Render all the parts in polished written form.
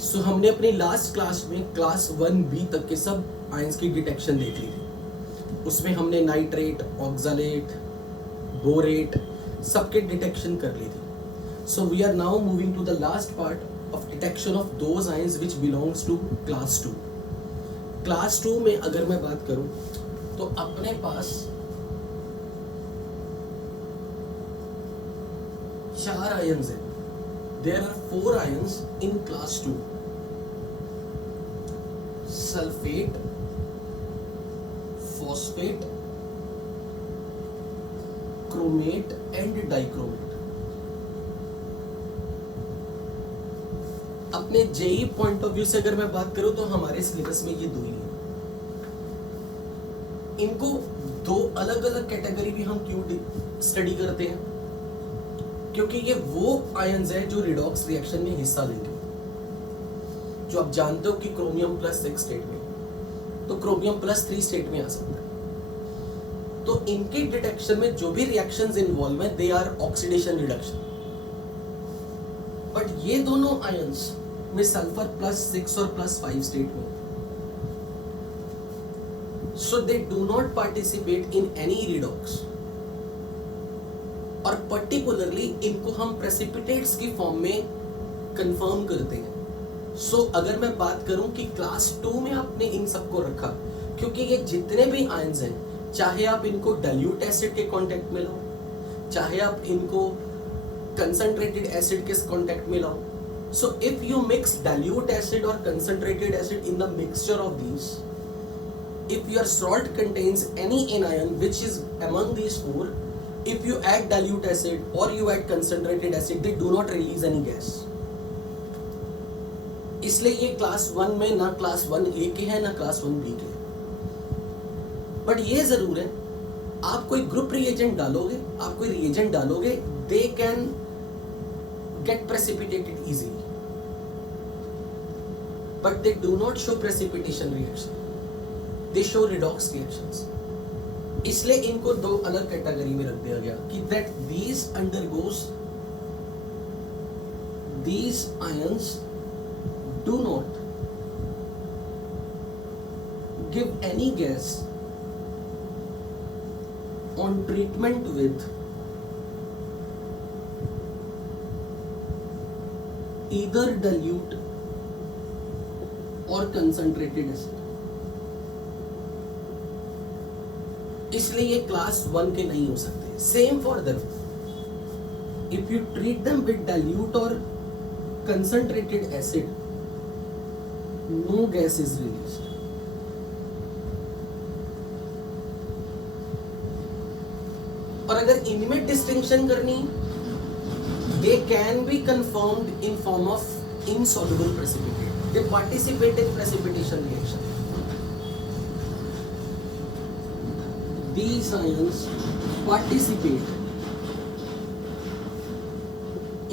सो हमने अपनी last class में क्लास 1B तक के सब आयंस की डिटेक्शन देख ली थी। उसमें हमने नाइट्रेट, ऑक्सालेट, बोरेट सबके डिटेक्शन कर ली थी। So we are now moving to the last part of detection of those ions which belongs to class 2। Class 2 में अगर मैं बात करूं तो अपने पास 4 आयंस हैं। There are 4 ions in class 2: sulfate, phosphate, chromate and dichromate. अपने जेई पॉइंट ऑफ व्यू से अगर मैं बात करूं तो हमारे सिलेबस में ये 2 ही हैं। इनको 2 अलग अलग कैटेगरी भी हम क्यों स्टडी करते हैं? क्योंकि ये वो आयंस है जो रिडॉक्स रिएक्शन में हिस्सा लेंगे। जो आप जानते हो कि क्रोमियम +6 स्टेट में, तो क्रोमियम +3 स्टेट में आ सकता है। तो इनके डिटेक्शन में जो भी रिएक्शंस इन्वॉल्व हैं, they are oxidation reduction. But ये दोनों आयंस में सल्फर +6 और +5 स्टेट में, so they do not participate in any redox. और पर्टिकुलरली इनको हम प्रेसिपिटेट्स की फॉर्म में कंफर्म करते हैं। सो अगर मैं बात करूं कि क्लास 2 में आपने इन सबको रखा, क्योंकि ये जितने भी आयंस हैं, चाहे आप इनको डाइल्यूट एसिड के कांटेक्ट में लाओ, चाहे आप इनको कंसंट्रेटेड एसिड के कांटेक्ट में लाओ, so if you mix dilute acid और concentrated acid in the mixture of these, if your salt contains any anion which is among these 4, if you add dilute acid or you add concentrated acid, they do not release any gas. इसलिए ये class 1 में ना class 1A के हैं ना class 1B के। But ये जरूर है, आप कोई ग्रुप रिएजेंट डालोगे, आप कोई रिएजेंट डालोगे, they can get precipitated easily, but they do not show precipitation reaction. They show redox reactions. इसलिए इनको 2 अलग कैटेगरी में रख दिया गया कि that these undergoes, these ions do not give any gas on treatment with either dilute or concentrated acid. इसलिए ये क्लास 1 के नहीं हो सकते। Same for them, if you treat them with dilute और concentrated acid, no gas is released. और अगर इनमें डिस्टिंक्शन करनी, they can be confirmed in form of insoluble precipitate. They participate in precipitation reaction. These ions participate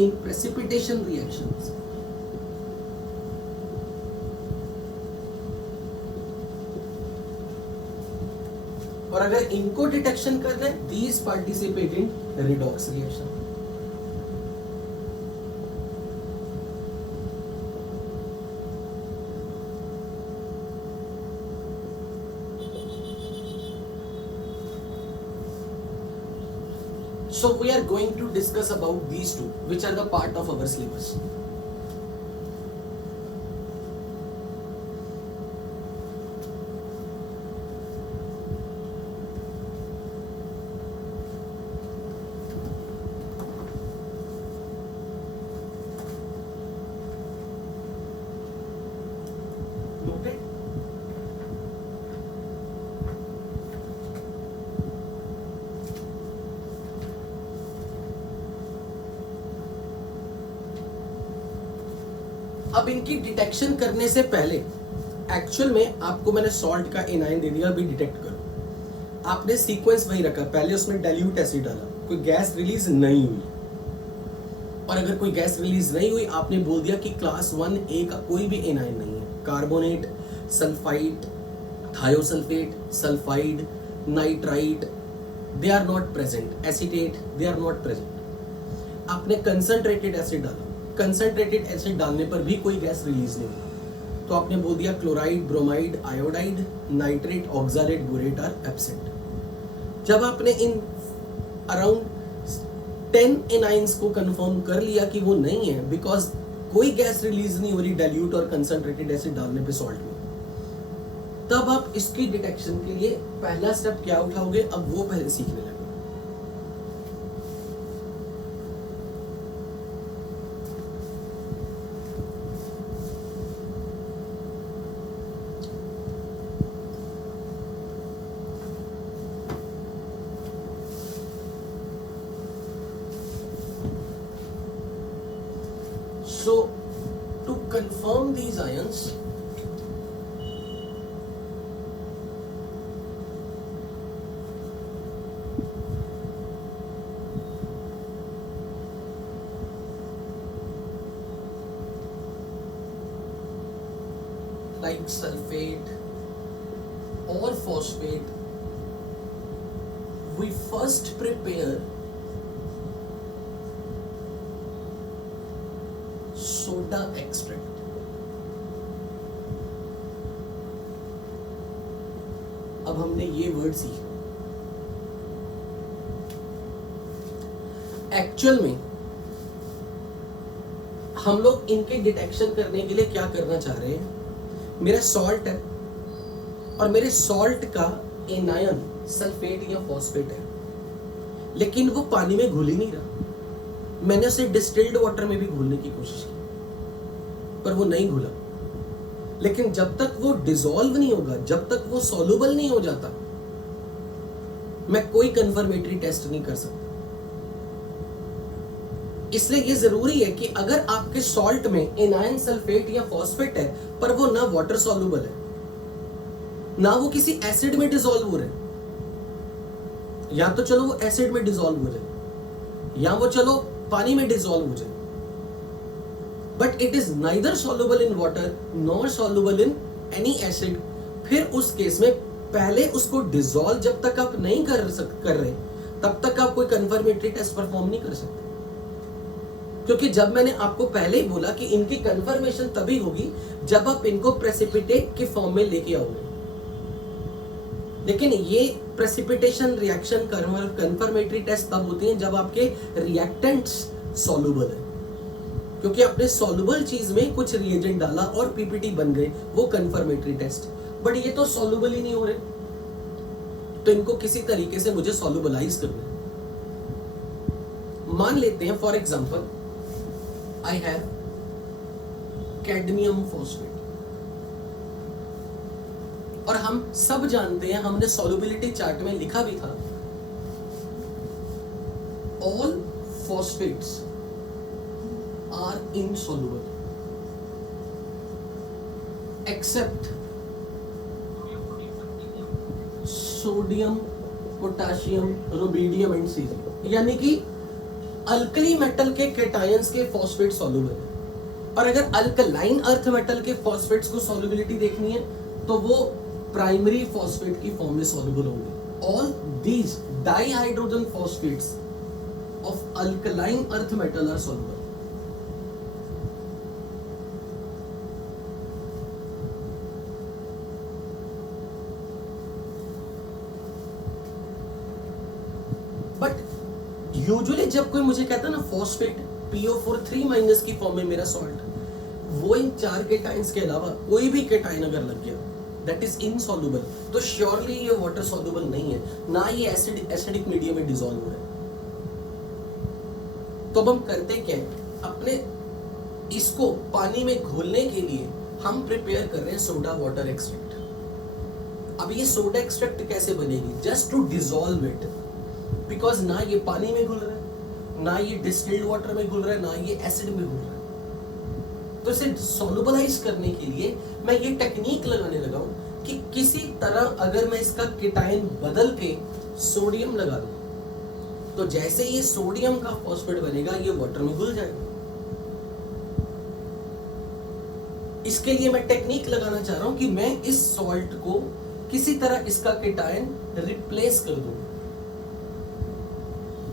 in precipitation reactions. और अगर इनको detection कर रहे हैं, these participate in redox reaction. So we are going to discuss about these 2, which are the part of our syllabus. Noted? अब इनकी detection करने से पहले एक्चुअल में आपको मैंने सॉल्ट का एनायन दे दिया, अभी डिटेक्ट करो। आपने सीक्वेंस वही रखा, पहले उसमें डाइल्यूट एसिड डाला, कोई गैस रिलीज नहीं हुई, और अगर कोई गैस रिलीज नहीं हुई, आपने बोल दिया कि क्लास 1A का कोई भी एनायन नहीं है। Carbonate, sulphide, thiosulphate, sulphide, nitrite, they are not present. Acetate, they are not present. आपने कंसंट्रेटेड एसिड डाला, कंसंट्रेटेड एसिड डालने पर भी कोई गैस रिलीज नहीं होगी। तो आपने बोल दिया chloride, bromide, iodide, nitrate, oxalate, borate are absent. जब आपने इन अराउंड 10 एनाइंस को कंफर्म कर लिया कि वो नहीं है, बिकॉज कोई गैस रिलीज नहीं हो रही डाइल्यूट और कंसंट्रेटेड एसिड डालने पे सॉल्ट में, तब आप इसकी डिटेक्शन के लिए पहला स्टेप क्या उठाओगे, अब वो पहले सीखने लगे। So, to confirm these ions, like sulfate or phosphate, we first prepare soda extract. अब हमने ये वर्ड सीखा। एक्चुअल में हम लोग इनके डिटेक्शन करने के लिए क्या करना चाह रहे हैं, मेरा सॉल्ट है और मेरे सॉल्ट का एनायन सल्फेट या फॉस्फेट है, लेकिन वो पानी में घुल ही नहीं रहा। मैंने उसे डिस्टिल्ड वाटर में भी घुलने की कोशिश की, पर वो नहीं घुला। लेकिन जब तक वो डिसॉल्व नहीं होगा, जब तक वो सॉल्युबल नहीं हो जाता, मैं कोई कन्फर्मेटरी टेस्ट नहीं कर सकता। इसलिए ये जरूरी है कि अगर आपके सॉल्ट में एनायन सल्फेट या फॉस्फेट है, पर वो ना वाटर सॉल्युबल है, ना वो किसी एसिड में डिसॉल्व हो रहे, या तो चलो वो एसिड में डिसॉल्व हो जाए, या वो चलो पानी में डिसॉल्व हो जाए, but it is neither soluble in water nor soluble in any acid, फिर उस केस में पहले उसको डिसॉल्व जब तक आप नहीं कर रहे, तब तक आप कोई कंफर्मेटरी टेस्ट परफॉर्म नहीं कर सकते। क्योंकि जब मैंने आपको पहले ही बोला कि इनकी कंफर्मेशन तभी होगी जब आप इनको प्रेसिपिटेट के फॉर्म में लेके आओगे। लेकिन ये प्रेसिपिटेशन रिएक्शन कंफर्मेटरी टेस्ट तब होती हैं जब आपके रिएक्टेंट्स सॉल्युबल है, क्योंकि आपने सॉल्युबल चीज में कुछ रिएजेंट डाला और पीपीटी बन गए, वो कंफर्मेटरी टेस्ट। बट ये तो सॉल्युबल ही नहीं हो रहे, तो इनको किसी तरीके से मुझे सॉल्युबलाइज करना है। मान लेते हैं for example I have cadmium phosphate, और हम सब जानते हैं, हमने solubility चार्ट में लिखा भी था, all phosphates are insoluble except sodium, potassium, rubidium and cesium। यानी कि अल्कली मेटल के कैटायंस के फॉस्फेट सॉल्युबल है, और अगर अल्कलाइन अर्थ मेटल के फॉस्फेट्स को सॉल्युबिलिटी देखनी है तो वो प्राइमरी फॉस्फेट की फॉर्म में सॉल्युबल होंगे। All these dihydrogen phosphates of alkaline earth metal are soluble. But usually जब कोई मुझे कहता है ना फॉस्फेट PO4 3- की फॉर्म में मेरा सॉल्ट, वो इन 4 केटाइंस के अलावा कोई भी केटाइन अगर लग गया दैट इज इनसॉल्युबल, तो श्योरली ये वाटर सॉल्युबल नहीं है, ना ये एसिडिक मीडियम में डिसॉल्व हो रहा है। तो अब हम करते क्या है, अपने इसको पानी में घोलने के लिए हम प्रिपेयर कर रहे हैं सोडा वाटर एक्सट्रैक्ट। अब ये सोडा एक्सट्रैक्ट कैसे बनेगी, just to dissolve it, because ना ये पानी में घुल रहा है, ना ये डिस्टिल्ड वाटर में घुल रहा है, ना ये एसिड में घुल रहा है। तो इसे सॉल्युबलाइज करने के लिए मैं ये टेक्निक लगाने लगा हूं कि किसी तरह अगर मैं इसका केटाइन बदल के सोडियम लगा दूं, तो जैसे ये सोडियम का फॉस्फेट बनेगा ये वाटर में घुल जाएगा। इसके लिए मैं टेक्निक लगाना चाह रहा हूं कि मैं इस सॉल्ट को किसी तरह इसका केटाइन रिप्लेस कर दूं।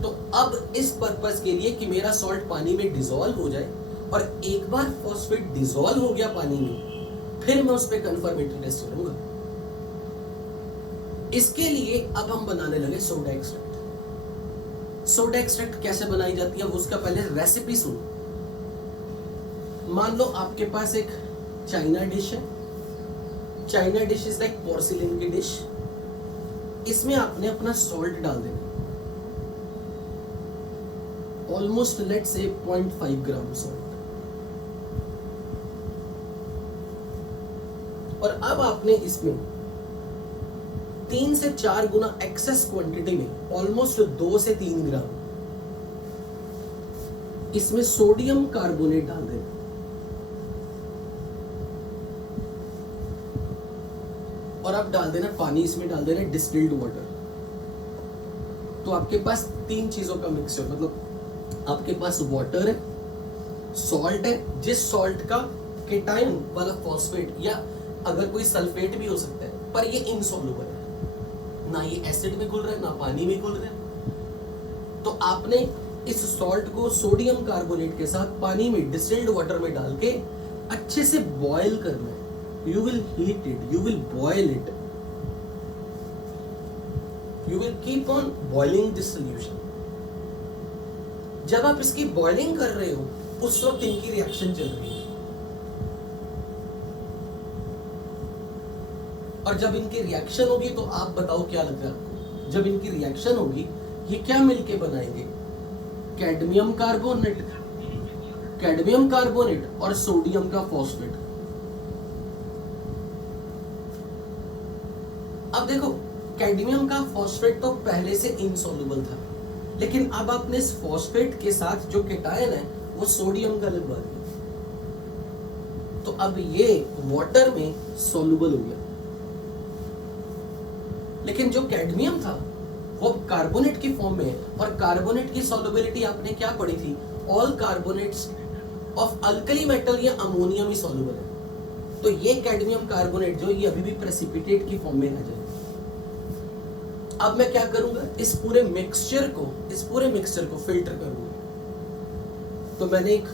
तो अब इस पर्पस के लिए कि मेरा सॉल्ट पानी में डिसॉल्व हो जाए और एक बार फॉस्फेट डिसॉल्व हो गया पानी में, फिर मैं उस पर कंफर्मेटरी टेस्ट करूंगा। इसके लिए अब हम बनाने लगे सोडा एक्सट्रैक्ट। सोडा एक्सट्रैक्ट कैसे बनाई जाती है वो उसका पहले रेसिपी सुनो। मान लो आपके पास एक चाइना डिश है। China dish is like porcelain की डिश। इसमें आपने अपना सॉल्ट डाल देना, ऑलमोस्ट लेट से 0.5 ग्राम सॉल्ट। और अब आपने इसमें 3 से 4 गुना एक्सेस क्वांटिटी में, ऑलमोस्ट 2 से 3 ग्राम इसमें सोडियम कार्बोनेट डाल देना। और अब डाल देना पानी, इसमें डाल देना डिस्टिल्ड वाटर। तो आपके पास 3 चीजों का मिक्सचर, मतलब आपके पास वाटर है, सॉल्ट है, जिस सॉल्ट का केटायन वाला फॉस्फेट या अगर कोई सल्फेट भी हो सकता है, पर ये इनसॉल्युबल है, ना ये एसिड में घुल रहा है ना पानी में घुल रहा है। तो आपने इस सॉल्ट को सोडियम कार्बोनेट के साथ पानी में डिस्टिल्ड वाटर में डाल के अच्छे से बॉयल करना है। You will heat it, you will boil it, you will keep on boiling this solution. जब आप इसकी बॉइलिंग कर रहे हो उस वक्त इनकी रिएक्शन चल रही है, और जब इनकी रिएक्शन होगी तो आप बताओ क्या लगता है आपको? जब इनकी रिएक्शन होगी ये क्या मिलके बनाएंगे? कैडमियम कार्बोनेट और सोडियम का फॉस्फेट। अब देखो, कैडमियम का फॉस्फेट तो पहले से इनसॉल्युबल था, लेकिन अब आपने इस फॉस्फेट के साथ जो केटायन है वो सोडियम का लगवा दिया, तो अब ये वाटर में सॉल्युबल हो गया। लेकिन जो कैडमियम था वो कार्बोनेट की फॉर्म में है, और कार्बोनेट की सॉल्युबिलिटी आपने क्या पढ़ी थी? All carbonates of alkali metal या अमोनियम ही सॉल्युबल है। तो ये कैडमियम कार्बोनेट जो ये अभी भी प्रेसिपिटेट की फॉर्म में रह जाए। अब मैं क्या करूंगा? इस पूरे मिक्सचर को फिल्टर करूंगा। तो मैंने एक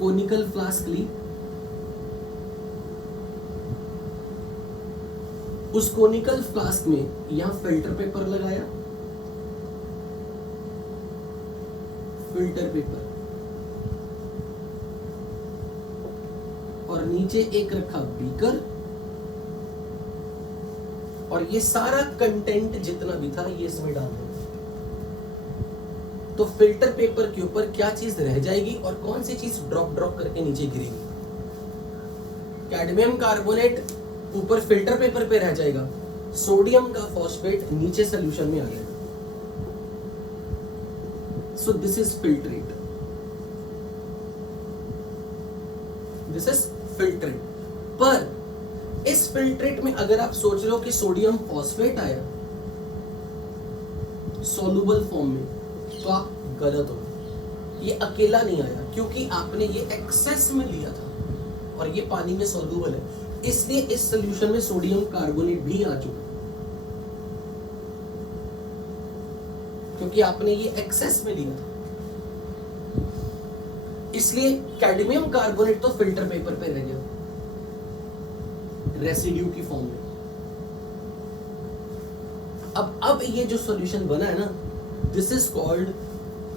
कोनिकल फ्लास्क ली, उस कोनिकल फ्लास्क में यहां फिल्टर पेपर लगाया, और नीचे एक रखा बीकर, और ये सारा कंटेंट जितना भी था ये इसमें डाल दिया। तो फिल्टर पेपर के ऊपर क्या चीज रह जाएगी और कौन सी चीज ड्रॉप करके नीचे गिरेगी? कैडमियम कार्बोनेट ऊपर फिल्टर पेपर पे रह जाएगा, सोडियम का फॉस्फेट नीचे सॉल्यूशन में आ जाएगा। सो दिस इज फिल्ट्रेट, पर इस फिल्ट्रेट में अगर आप सोच रहे हो कि सोडियम फॉस्फेट आया सॉल्युबल फॉर्म में, तो आप गलत हो। ये अकेला नहीं आया, क्योंकि आपने ये एक्सेस में लिया था और ये पानी में सॉल्युबल है, इसलिए इस सॉल्यूशन में सोडियम कार्बोनेट भी आ चुका, क्योंकि आपने ये एक्सेस में लिया था। इसलिए कैडमियम कार्बोनेट तो फिल्टर पेपर पे रह गया रेसिड्यू की फॉर्म में। अब ये जो सॉल्यूशन बना है ना, this is called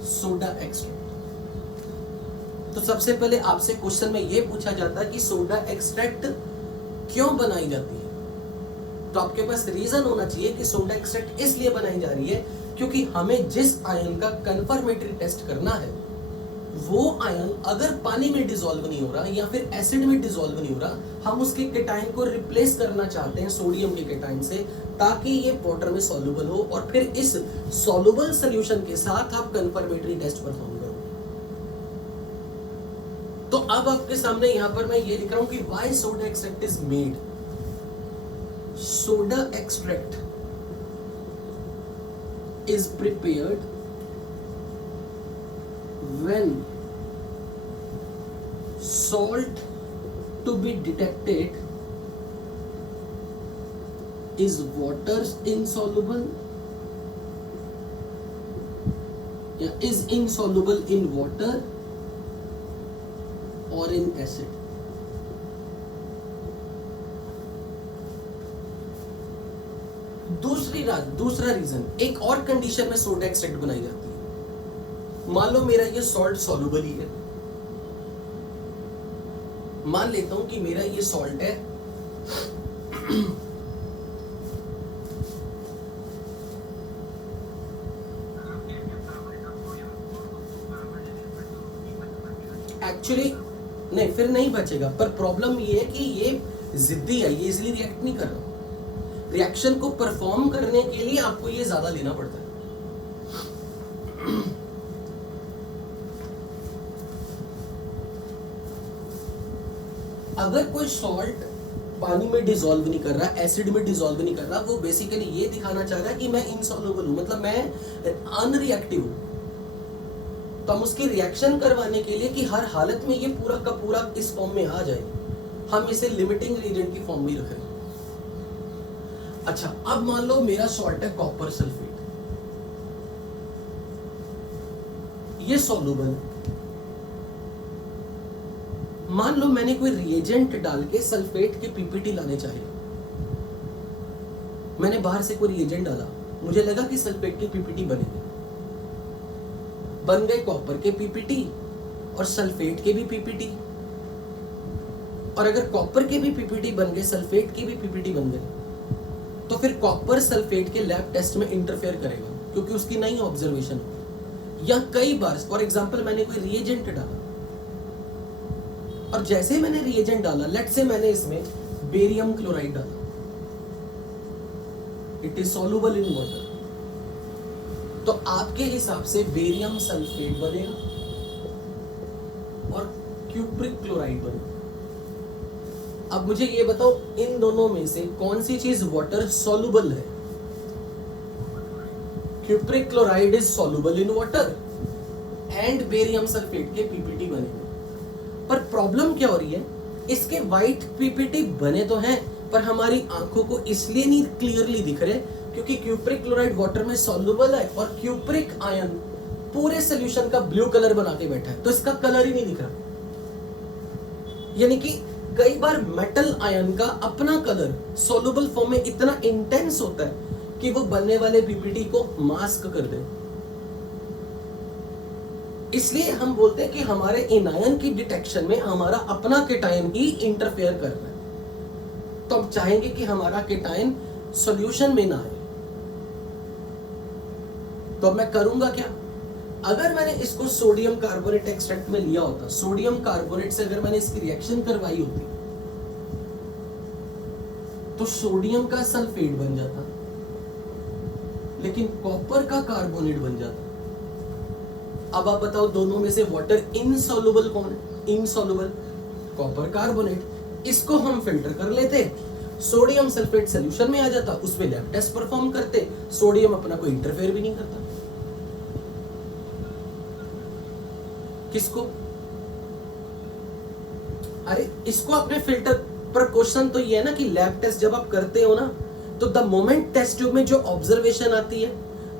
soda extract. तो सबसे पहले आपसे क्वेश्चन में ये पूछा जाता है कि सोडा एक्सट्रैक्ट क्यों बनाई जाती है? तो आपके पास रीजन होना चाहिए कि सोडा एक्सट्रैक्ट इसलिए बनाई जा रही है क्योंकि हमें जिस आयन का कंफर्मेटरी टेस्ट करना है वो आयन अगर पानी में डिसॉल्व नहीं हो रहा या फिर एसिड में डिसॉल्व नहीं हो रहा, हम उसके केटायन को रिप्लेस करना चाहते हैं सोडियम के केटायन से, ताकि ये वाटर में सॉल्युबल हो, और फिर इस सॉल्युबल सॉल्यूशन के साथ आप कंफर्मेटरी टेस्ट परफॉर्म करो। तो अब आपके सामने यहां पर मैं ये लिख रहा हूं कि why soda extract is made. Soda extract is prepared when salt to be detected is water insoluble, is insoluble in water और इन एसिड। दूसरा रीजन, एक और कंडीशन में सोडा एक्सट्रैक्ट बनाई जाती है। मान लो मेरा ये सॉल्ट सॉल्युबल ही है, मान लेता हूं कि मेरा ये सॉल्ट है एक्चुअली नहीं, फिर नहीं बचेगा, पर प्रॉब्लम ये है कि ये जिद्दी है, ये इसलिए रिएक्ट नहीं कर रहा। रिएक्शन को परफॉर्म करने के लिए आपको ये ज्यादा लेना पड़ता है। अगर कोई सॉल्ट पानी में डिसॉल्व नहीं कर रहा, एसिड में डिसॉल्व नहीं कर रहा, वो बेसिकली ये दिखाना चाह रहा है कि मैं इनसॉल्युबल हूं, मतलब मैं अनरिएक्टिव हूं। तो हम उसकी रिएक्शन करवाने के लिए कि हर हालत में ये पूरा का पूरा इस फॉर्म में आ जाए, हम इसे लिमिटिंग रिएजेंट की फॉर्म में रख रहे हैं। अच्छा, अब मान लो मेरा सॉल्ट है कॉपर सल्फेट, ये सॉल्युबल है। मान लो मैंने कोई रिएजेंट डाल के सल्फेट के पीपीटी लाने चाहिए, मैंने बाहर से कोई रिएजेंट डाला, मुझे लगा कि सल्फेट की पीपीटी बनेगी, बन गए कॉपर के पीपीटी और सल्फेट के भी पीपीटी। और अगर कॉपर के भी पीपीटी बन गए, सल्फेट की भी पीपीटी बन गई, तो फिर कॉपर सल्फेट के लैब टेस्ट में इंटरफेयर करेगा, क्योंकि उसकी नई ऑब्जर्वेशन होगी। या कई बार फॉर एग्जांपल मैंने कोई रिएजेंट डाला, और जैसे मैंने रिएजेंट डाला, लेट्स से मैंने इसमें बेरियम क्लोराइड डाला, it is soluble in water, तो आपके हिसाब से बेरियम सल्फेट बनेगा और क्यूप्रिक क्लोराइड बनेगा। अब मुझे ये बताओ, इन दोनों में से कौन सी चीज वाटर सॉल्युबल है? Cupric chloride is soluble in water and barium sulphate के पीपीटी बनेंगे। पर प्रॉब्लम क्या हो रही है, इसके व्हाइट पीपीटी बने तो हैं, पर हमारी आंखों को इसलिए नहीं क्लियरली दिख रहे क्योंकि क्यूप्रिक क्लोराइड वाटर में सॉल्युबल है और क्यूप्रिक आयन पूरे सॉल्यूशन का ब्लू कलर बना के बैठा है, तो इसका कलर ही नहीं दिख रहा। यानी कि कई बार मेटल आयन का अपना कलर सॉल्युबल फॉर्म में इतना इंटेंस होता है कि वो बनने वाले पीपीटी को मास्क कर दे। इसलिए हम बोलते हैं कि हमारे एनायन की डिटेक्शन में हमारा अपना केटायन ही इंटरफेयर कर रहा है। तो हम चाहेंगे कि हमारा केटायन सॉल्यूशन में ना आए, तो मैं करूंगा क्या? अगर मैंने इसको सोडियम कार्बोनेट एक्सट्रैक्ट में लिया होता, सोडियम कार्बोनेट से अगर मैंने इसकी रिएक्शन करवाई होती, तो सोडियम का सल्फेट बन जाता, लेकिन कॉपर का कार्बोनेट बन जाता। अब आप बताओ, दोनों में से वाटर इनसॉल्युबल कौन है? Insoluble copper carbonate. इसको हम फिल्टर कर लेते, सोडियम सल्फेट सॉल्यूशन में आ जाता, उसमें लैब टेस्ट परफॉर्म करते, सोडियम अपना कोई इंटरफेयर भी नहीं करता। किसको? अरे इसको अपने फिल्टर पर क्वेश्चन तो ये है ना कि लैब टेस्ट जब आप करते हो ना, तो द मोमेंट टेस्ट ट्यूब में जो ऑब्जर्वेशन आती है,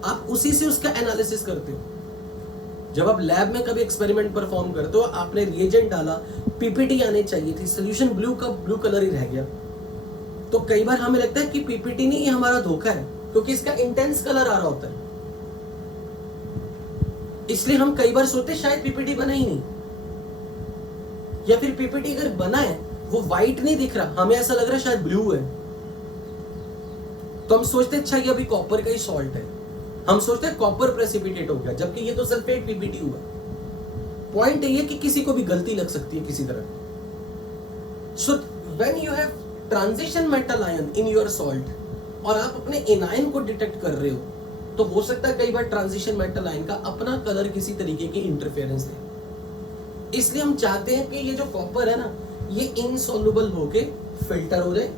आप उसी से उसका एनालिसिस करते हो। जब आप लैब में कभी एक्सपेरिमेंट परफॉर्म करते हो, आपने रिएजेंट डाला, पीपीटी आने चाहिए थी, सॉल्यूशन ब्लू का ब्लू कलर ही रह गया, तो कई बार हमें लगता है कि पीपीटी नहीं, ये हमारा धोखा है, क्योंकि इसका इंटेंस कलर आ रहा होता है। इसलिए हम कई बार सोचते शायद पीपीटी बना ही नहीं, या फिर पीपीटी अगर बना है वो व्हाइट नहीं दिख रहा, हमें ऐसा लग रहा है शायद ब्लू है, तो हम सोचते अच्छा ये अभी कॉपर का ही सॉल्ट है, हम सोचते हैं कॉपर प्रेसिपिटेट हो गया, जबकि ये तो सल्फेट पीपीटी हुआ। पॉइंट ये है कि किसी को भी गलती लग सकती है किसी तरह। So when you have transition metal ion in your salt और आप अपने एनायन को डिटेक्ट कर रहे हो, तो हो सकता है कई बार ट्रांजिशन मेटल आयन का अपना कलर किसी तरीके की इंटरफेरेंस दे। इसलिए हम चाहते हैं कि ये जो कॉपर है ना, ये इनसॉल्युबल होके फिल्टर हो जाए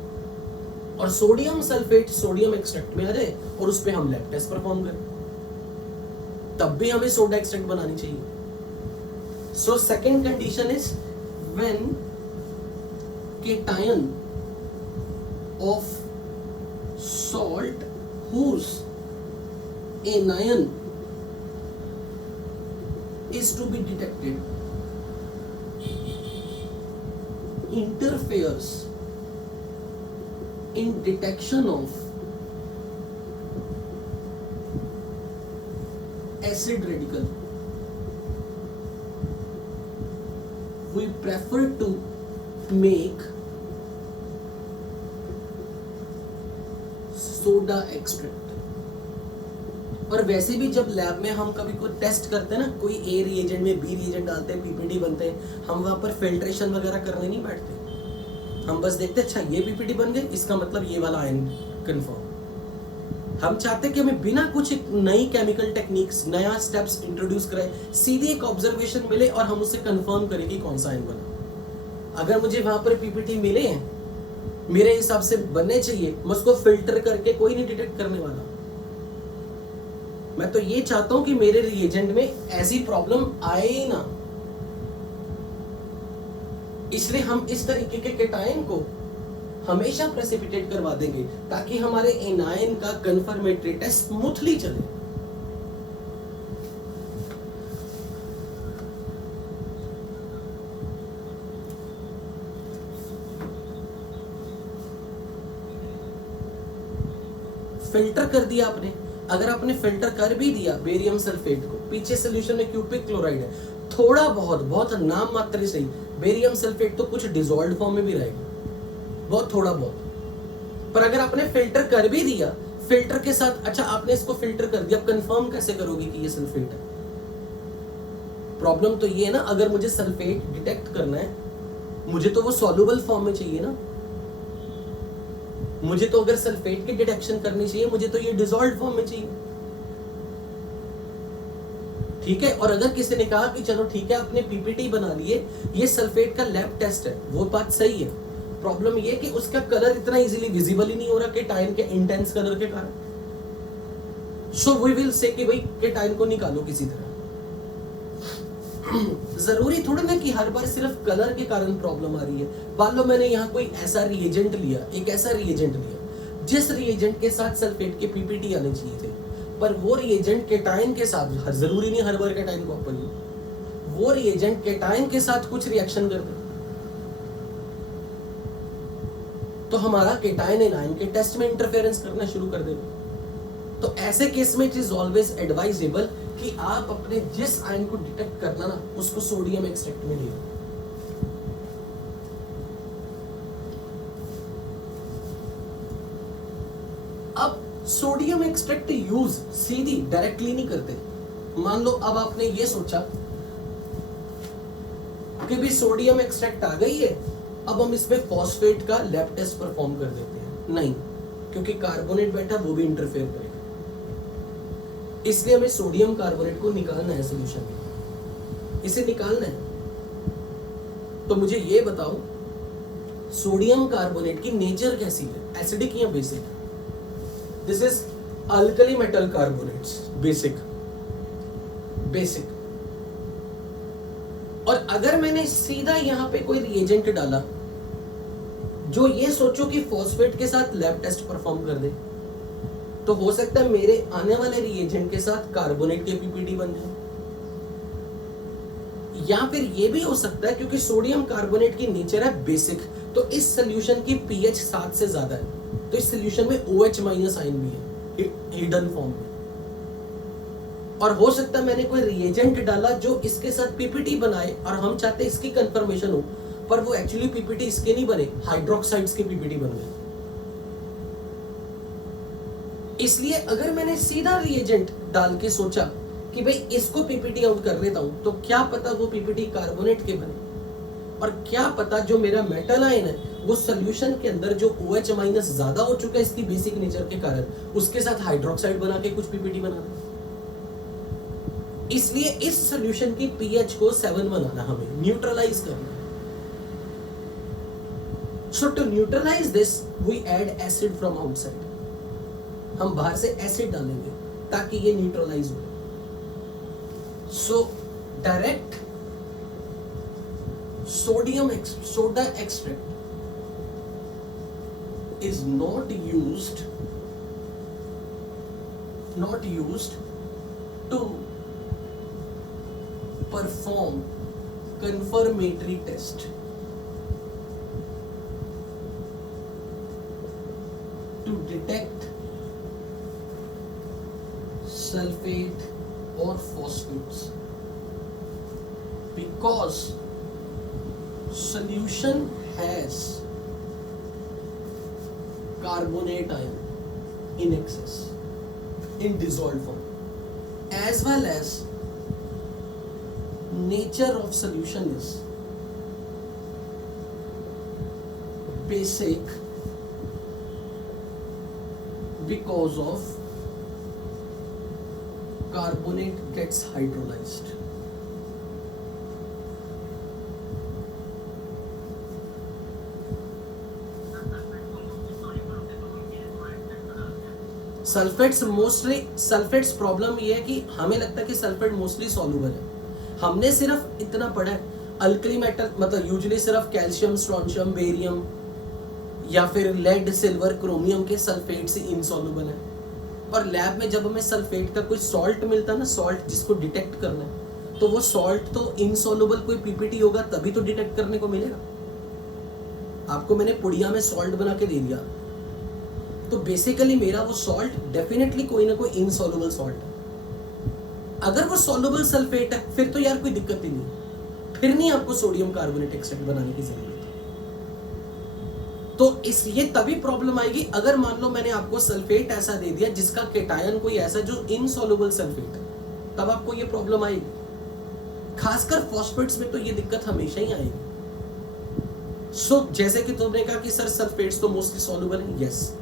और सोडियम सल्फेट सोडियम एक्सट्रैक्ट में आ जाए और उस पे हम लैब टेस्ट परफॉर्म करें, तब भी हमें सोडा एक्सट्रैक्ट बनानी चाहिए। So second condition is when cation of salt whose anion is to be detected interferes in detection of acid radical, we prefer to make soda extract. और वैसे भी जब लैब में हम कभी कोई टेस्ट करते हैं ना, कोई ए रिएजेंट में बी रिएजेंट डालते हैं, पीपीटी बनते हैं, हम वहां पर फिल्ट्रेशन वगैरह करने नहीं बैठते। हम बस देखते अच्छा ये पीपीटी बन गए, इसका मतलब ये वाला आयन कंफर्म। हम चाहते हैं कि हमें बिना कुछ नई केमिकल टेक्निक्स, नया स्टेप्स इंट्रोड्यूस कराए, सीधी एक ऑब्जर्वेशन मिले और हम उसे कंफर्म करें कि कौन सा आयन बना। अगर मुझे वहां पर पीपीटी मिले हैं, मेरे हिसाब से बनने चाहिए, मैं उसको फिल्टर करके कोई नहीं डिटेक्ट करने वाला। मैं तो ये चाहता हूं कि मेरे रिएजेंट में ऐसी प्रॉब्लम आए ही ना। इसलिए हम इस तरीके के केटायन को हमेशा प्रेसिपिटेट करवा देंगे ताकि हमारे एनायन का कंफर्मेटरी टेस्ट स्मूथली चले। फिल्टर कर दिया आपने, अगर आपने फिल्टर कर भी दिया बेरियम सल्फेट को, पीछे सोल्यूशन में क्यूपिक क्लोराइड है, थोड़ा बहुत नाम मात्र ही सही, बेरियम सल्फेट तो कुछ डिसॉल्व्ड फॉर्म में भी रहेगा, बहुत थोड़ा बहुत। पर अगर आपने फिल्टर कर भी दिया, फिल्टर के साथ अच्छा आपने इसको फिल्टर कर दिया, कंफर्म कैसे करोगे कि ये सल्फेट है? प्रॉब्लम तो ये है ना, अगर मुझे सल्फेट डिटेक्ट करना है, मुझे तो वो सॉल्युबल फॉर्म में चाहिए ना। मुझे तो अगर सल्फेट की डिटेक्शन करनी चाहिए, मुझे तो ये डिसॉल्व्ड फॉर्म में चाहिए। ठीक है। और अगर किसी ने कहा कि चलो ठीक है आपने पीपीटी बना लिए, ये सल्फेट का लैब टेस्ट है, वो बात सही है। प्रॉब्लम ये कि उसका कलर इतना इजीली विजिबल ही नहीं हो रहा केटायन के इंटेंस कलर के कारण। सो वी विल से कि भाई केटायन को निकालो किसी तरह। जरूरी थोड़ा ना कि हर बार सिर्फ कलर के कारण प्रॉब्लम आ रही है। मान लो मैंने यहाँ कोई ऐसा रिएजेंट लिया, एक ऐसा रिएजेंट लिया जिस रिएजेंट के साथ सल्फेट के पीपीटी आने चाहिए थे, पर वो रिएजेंट केटायन के साथ, जरूरी नहीं हर बार केटायन को अपन, वो रिएजेंट केटायन के साथ कुछ रिएक्शन कर दे तो हमारा केटायन एनायन के टेस्ट में इंटरफेरेंस करना शुरू कर देगा। तो ऐसे केस में इट इज ऑलवेज एडवाइजेबल कि आप अपने जिस आयन को डिटेक्ट करना ना, उसको सोडियम एक्सट्रैक्ट में ले। अब सोडियम एक्सट्रैक्ट यूज सीधी डायरेक्टली नहीं करते। मान लो अब आपने ये सोचा कि भी सोडियम एक्सट्रैक्ट आ गई है, अब हम इसमें फॉस्फेट का लैब टेस्ट परफॉर्म कर देते हैं। नहीं, क्योंकि कार्बोनेट बैठा वो भी इंटरफेयर करेगा, इसलिए हमें सोडियम कार्बोनेट को निकालना है सोल्यूशन में। इसे निकालना है तो मुझे ये बताओ सोडियम कार्बोनेट की नेचर कैसी है, एसिडिक या basic? This is alkali metal carbonates, basic. और अगर मैंने सीधा यहां पे कोई रिएजेंट डाला जो ये सोचो कि फॉस्फेट के साथ लैब टेस्ट परफॉर्म कर दे, तो हो सकता है मेरे आने वाले रिएजेंट के साथ कार्बोनेट के पीपीटी बन जाए। या फिर ये भी हो सकता है क्योंकि सोडियम कार्बोनेट की नेचर है बेसिक, तो इस सॉल्यूशन की पीएच 7 से ज्यादा है, तो इस सॉल्यूशन में OH- आयन भी है हिडन फॉर्म में। और हो सकता है मैंने कोई रिएजेंट डाला जो इसके साथ पीपीटी बनाए और हम चाहते हैं इसकी कंफर्मेशन हो, पर वो एक्चुअली पीपीटी इसके नहीं बने, हाइड्रोक्साइड्स के पीपीटी बन गए। इसलिए अगर मैंने सीधा रिएजेंट डाल के सोचा कि भाई इसको पीपीटी आउट कर लेता हूं, तो क्या पता वो पीपीटी कार्बोनेट के बने, और क्या पता जो मेरा मेटल आयन है वो सॉल्यूशन के अंदर जो OH- ज्यादा हो चुका है इसकी बेसिक नेचर के कारण, उसके साथ हाइड्रोक्साइड बना के कुछ पीपीटी बना दे। इसलिए इस सॉल्यूशन की पीएच को 7 बनाना, हमें न्यूट्रलाइज करना। So to neutralise this we add acid from outside. हम बाहर से एसिड डालेंगे ताकि ये न्यूट्रलाइज हो। So direct soda extract is not used to perform confirmatory test. detect sulfate or phosphates because solution has carbonate ion in excess in dissolved form, as well as nature of solution is basic because of carbonate gets hydrolyzed. Sulphates problem ये है कि हमें लगता है कि sulphate mostly soluble है। हमने सिर्फ इतना पढ़ा है, अल्कली मेटल मतलब यूजुअली सिर्फ कैल्शियम, स्ट्रोंशियम, बेरियम या फिर लेड, सिल्वर, क्रोमियम के सल्फेट से इनसॉल्युबल है। और लैब में जब हमें सल्फेट का कोई सॉल्ट मिलता है ना, सॉल्ट जिसको डिटेक्ट करना है, तो वो सॉल्ट तो इनसॉल्युबल कोई पीपीटी होगा तभी तो डिटेक्ट करने को मिलेगा। आपको मैंने पुड़िया में सॉल्ट बना के दे दिया, तो बेसिकली मेरा वो सॉल्ट डेफिनेटली कोई ना कोई इनसॉल्युबल सॉल्ट है। अगर वो सॉल्युबल सल्फेट है फिर तो यार कोई दिक्कत ही नहीं, फिर नहीं आपको सोडियम कार्बोनेट एक्सट्रैक्ट बनाने की जरूरत है। तो इसलिए तभी प्रॉब्लम आएगी अगर मान लो मैंने आपको सल्फेट ऐसा दे दिया जिसका केटायन कोई ऐसा जो इनसॉल्युबल सल्फेट है, तब आपको ये प्रॉब्लम आएगी। खासकर फॉस्फेट्स में तो ये दिक्कत हमेशा ही आएगी। सो जैसे कि तुमने कहा कि सर सल्फेट्स तो मोस्टली सॉल्युबल है, yes.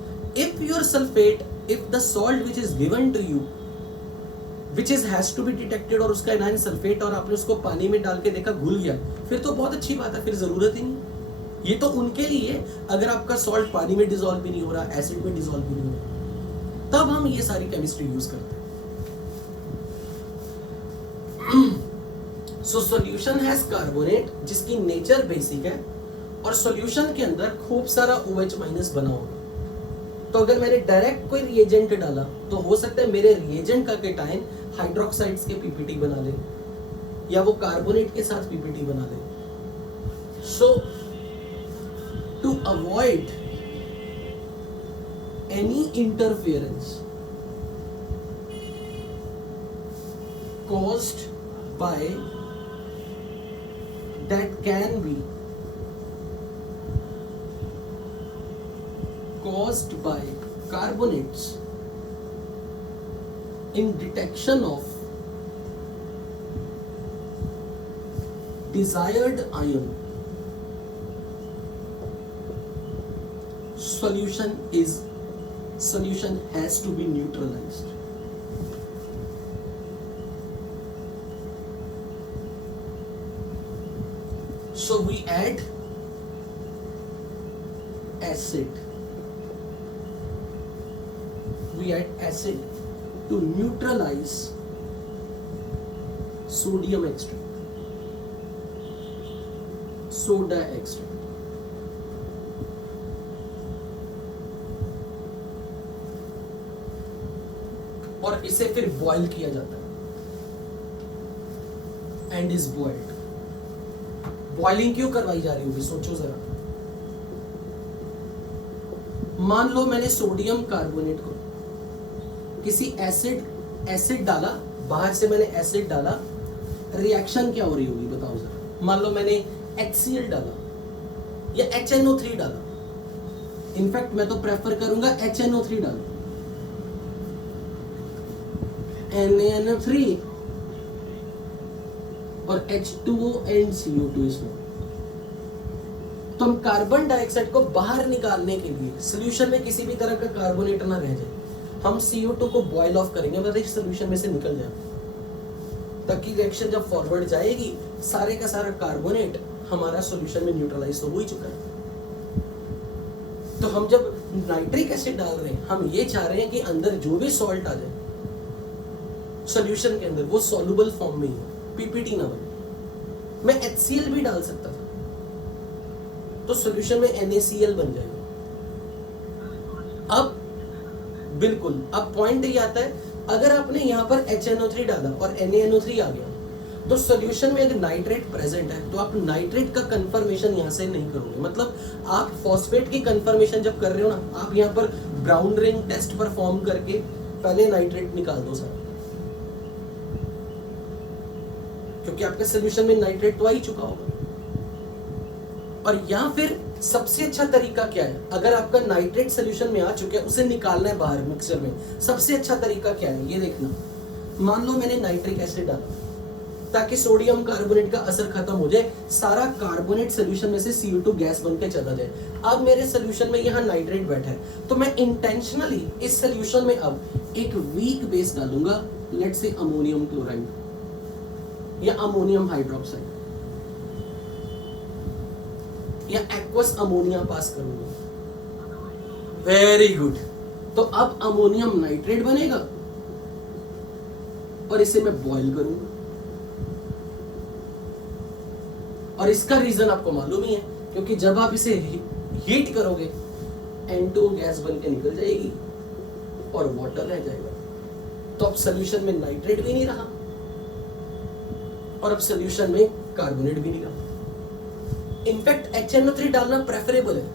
If your sulfate, if the salt which is given to you, which is has to be detected और उसका एनाइन सल्फेट और आपने उसको पानी में डाल के देखा घुल गया, फिर तो बहुत अच्छी बात है, फिर जरूरत ही नहीं। ये तो उनके लिए अगर आपका सॉल्ट पानी में डिसॉल्व भी नहीं हो रहा, एसिड में डिसॉल्व भी नहीं हो रहा, तब हम ये सारी केमिस्ट्री यूज करते हैं। सो सॉल्यूशन हैज कार्बोनेट जिसकी नेचर बेसिक है और सॉल्यूशन के अंदर खूब सारा OH- बना होगा। तो अगर मैंने डायरेक्ट कोई रिएजेंट डाला तो हो सकता है मेरे रिएजेंट का केटायन हाइड्रोक्साइड्स के पीपीटी बना ले या वो कार्बोनेट के साथ पीपीटी बना ले। So to avoid any interference caused by that can be caused by carbonates in detection of desired ion, solution has to be neutralized. So we add acid. We add acid to neutralize sodium extract, soda extract. और इसे फिर boil किया जाता है and is boiled. Boiling क्यों करवाई जा रही होगी सोचो जरा। मान लो मैंने सोडियम कार्बोनेट को किसी एसिड डाला, बाहर से मैंने एसिड डाला, रिएक्शन क्या हो रही होगी बताओ जरा। मान लो मैंने HCl डाला या HNO3 डाला, इनफैक्ट मैं तो प्रेफर करूंगा HNO3 डालो, NaNO3 और H2O एंड CO2 इसमें। तो हम कार्बन डाइऑक्साइड को बाहर निकालने के लिए सोल्यूशन में किसी भी तरह का कार्बोनेट ना रह जाए, हम CO2 को बॉयल ऑफ करेंगे, मतलब इस सोल्यूशन में से निकल जाए, ताकि रिएक्शन जब फॉरवर्ड जाएगी सारे का सारा कार्बोनेट हमारा सोल्यूशन में न्यूट्रलाइज हो ही चुका है। तो हम जब नाइट्रिक एसिड डाल रहे हैं, हम ये चाह रहे हैं कि अंदर जो भी सॉल्ट आ जाए सोल्यूशन के अंदर वो सॉल्युबल फॉर्म में ही हो, पीपीटी ना बने। मैं HCl भी डाल सकता था तो सोल्यूशन में NaCl बन जाएगा। अब बिल्कुल अब पॉइंट ये आता है, अगर आपने यहां पर HNO3 डाला और NaNO3 आ गया तो सॉल्यूशन में अगर नाइट्रेट प्रेजेंट है तो आप नाइट्रेट का कंफर्मेशन यहाँ से नहीं करोगे, मतलब आप फॉस्फेट की कंफर्मेशन जब कर रहे हो ना, आप यहाँ पर ब्राउन रिंग टेस्ट परफॉर्म करके पहले नाइट्रेट निकाल दो सारा, क्योंकि आपके सोल्यूशन में नाइट्रेट तो आ ही चुका होगा। और या फिर सबसे अच्छा तरीका क्या है, अगर आपका नाइट्रेट सोल्यूशन में आ चुका है उसे निकालना है बाहर मिक्सर में, सबसे अच्छा तरीका क्या है ये देखना। मान लो मैंने नाइट्रिक एसिड डाला ताकि सोडियम कार्बोनेट का असर खत्म हो जाए, सारा कार्बोनेट सोल्यूशन में से CO2 गैस बन के चला जाए। अब मेरे सोल्यूशन में यहाँ नाइट्रेट बैठा है, तो मैं इंटेंशनली इस सोल्यूशन में अब एक वीक बेस डालूंगा, लेट्स से अमोनियम क्लोराइड या अमोनियम हाइड्रोक्साइड या एक्वस अमोनिया पास करूंगा। Very good. तो अब अमोनियम नाइट्रेट बनेगा और इसे मैं बॉईल करूंगा, और इसका रीजन आपको मालूम ही है, क्योंकि जब आप इसे हीट करोगे N2O गैस बन के निकल जाएगी और वाटर रह जाएगा। तो अब सोल्यूशन में नाइट्रेट भी नहीं रहा और अब सोल्यूशन में कार्बोनेट भी नहीं रहा। इनफैक्ट HNO3 डालना प्रेफरेबल है।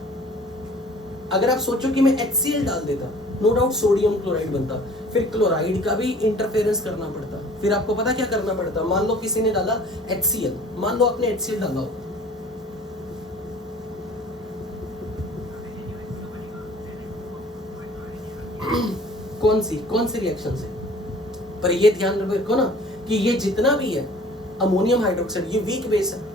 अगर आप सोचो कि मैं HCl डाल देता, नो डाउट सोडियम क्लोराइड बनता, फिर क्लोराइड का भी इंटरफेरेंस करना पड़ता, फिर आपको पता क्या करना पड़ता। मान लो किसी ने डाला HCl, मान लो आपने HCl डाला हो, कौन सी रिएक्शन से, पर ये ध्यान रखो ना कि ये जितना भी है अमोनियम हाइड्रोक्साइड ये वीक बेस है।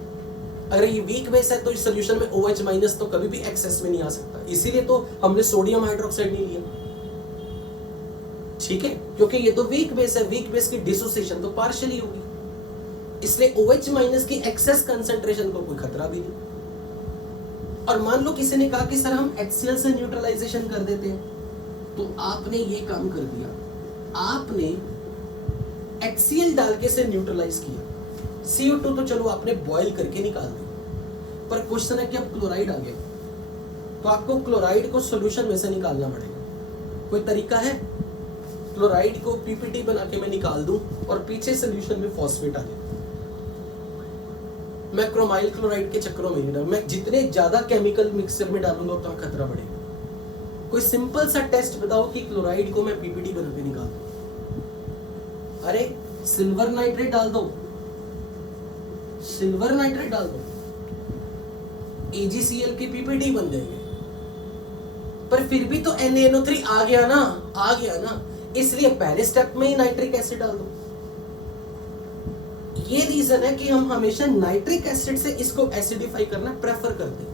अगर ये वीक बेस है तो इस सोल्यूशन में OH माइनस तो कभी भी एक्सेस में नहीं आ सकता, इसीलिए तो हमने सोडियम हाइड्रोक्साइड नहीं लिया, ठीक है, क्योंकि ये तो वीक बेस है, वीक बेस की डिसोसिएशन तो पार्शियली होगी, इसलिए OH माइनस की एक्सेस कंसंट्रेशन को कोई खतरा भी नहीं। और मान लो किसी ने कहा कि सर हम HCl से न्यूट्रलाइजेशन कर देते हैं, तो आपने ये काम कर दिया, आपने HCl डाल के से न्यूट्रलाइज किया, CO2 तो चलो आपने बॉईल करके निकाल दिया, पर क्वेश्चन है कि अब क्लोराइड आ गया, तो आपको क्लोराइड को सॉल्यूशन में से निकालना पड़ेगा। कोई तरीका है? क्लोराइड को PPT बना के मैं निकाल दूं और पीछे सॉल्यूशन में फॉस्फेट आ जाए। मैं क्रोमाइल क्लोराइड के चक्करों में नहीं डाल, मैं जितने ज्यादा केमिकल मिक्सचर में डालूंगा उतना खतरा बढ़ेगा। कोई सिंपल सा टेस्ट बताओ कि क्लोराइड को मैं PPT बना के निकाल दूं। अरे सिल्वर नाइट्रेट डाल दो, सिल्वर नाइट्रेट डाल दो, AgCl की PPT बन जाएगी, पर फिर भी तो NaNO3 आ गया ना, इसलिए पहले स्टेप में ही नाइट्रिक एसिड डाल दो। ये रीजन है कि हम हमेशा नाइट्रिक एसिड से इसको एसिडिफाई करना प्रेफर करते हैं,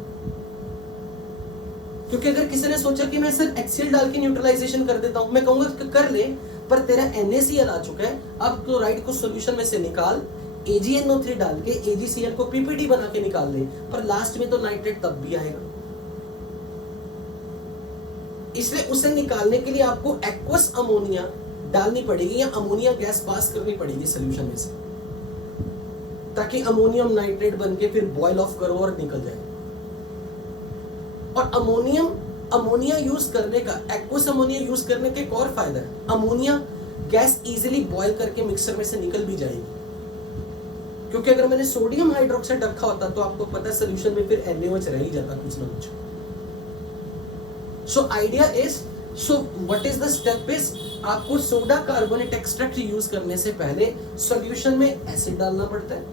क्योंकि अगर किसी ने सोचा कि मैं सर HCl डाल के न्यूट्रलाइजेशन कर देता हूं, मैं कहूंगा कर ले, पर तेरा NaCl आ चुका है, अब क्लोराइड को सॉल्यूशन में से निकाल, AgNO3 डाल के AgCl को PPT बना के निकाल ले, पर लास्ट में तो नाइट्रेट तब भी आएगा। इसलिए उसे निकालने के लिए आपको एक्वस अमोनिया डालनी पड़ेगी या अमोनिया गैस पास करनी पड़ेगी सोल्यूशन में से, ताकि अमोनियम नाइट्रेट बन के फिर बॉयल ऑफ करो और निकल जाए। और अमोनिया यूज करने का, एक्वस अमोनिया यूज करने का एक और फायदा है, अमोनिया गैस इजीली बॉयल करके मिक्सर में से निकल भी जाएगी, क्योंकि अगर मैंने सोडियम हाइड्रोक्साइड रखा होता तो आपको पता है सोल्यूशन में फिर NaOH रह ही जाता कुछ ना कुछ। So idea is, so what is the step is, आपको सोडा कार्बोनेट एक्सट्रैक्ट यूज करने से पहले सॉल्यूशन में एसिड डालना पड़ता है।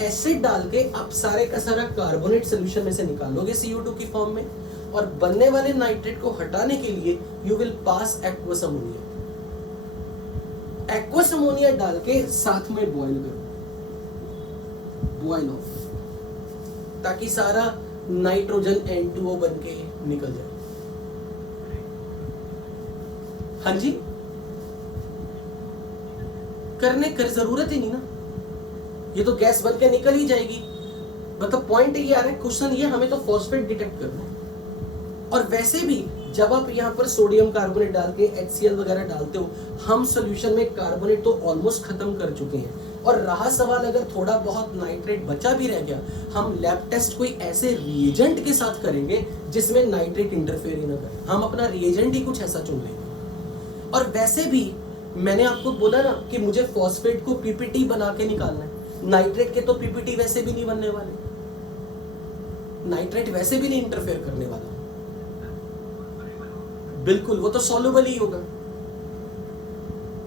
एसिड डाल के आप सारे का सारा कार्बोनेट सॉल्यूशन में से निकालोगे CO2 की फॉर्म में, और बनने वाले नाइट्रेट को हटाने के लिए you will pass aqueous ammonia. Aqueous ammonia डाल के साथ में बॉईल करो, बॉईल ऑफ, ताकि सारा नाइट्रोजन N2O बन के निकल जाए। हाँ जी, करने कर जरूरत ही नहीं ना, ये तो गैस बन के निकल ही जाएगी। मतलब पॉइंट ये आ रहा है, क्वेश्चन ये हमें तो फॉस्फेट डिटेक्ट करना है। और वैसे भी जब आप यहाँ पर सोडियम कार्बोनेट डाल के HCl वगैरह डालते हो, हम सोल्यूशन में कार्बोनेट तो ऑलमोस्ट खत्म कर चुके हैं, और रहा सवाल अगर थोड़ा बहुत नाइट्रेट बचा भी रह गया, हम लैब टेस्ट कोई ऐसे रिएजेंट के साथ करेंगे जिसमें नाइट्रेट इंटरफेयर ही ना करे, हम अपना रिएजेंट ही कुछ ऐसा चुन लेंगे। और वैसे भी मैंने आपको बोला ना कि मुझे फॉस्फेट को पीपीटी बना के निकालना है। नाइट्रेट के तो पीपीटी वैसे भी नहीं बनने वाले, नाइट्रेट वैसे भी नहीं इंटरफेयर करने वाला, बिल्कुल वो तो सॉल्युबल ही होगा।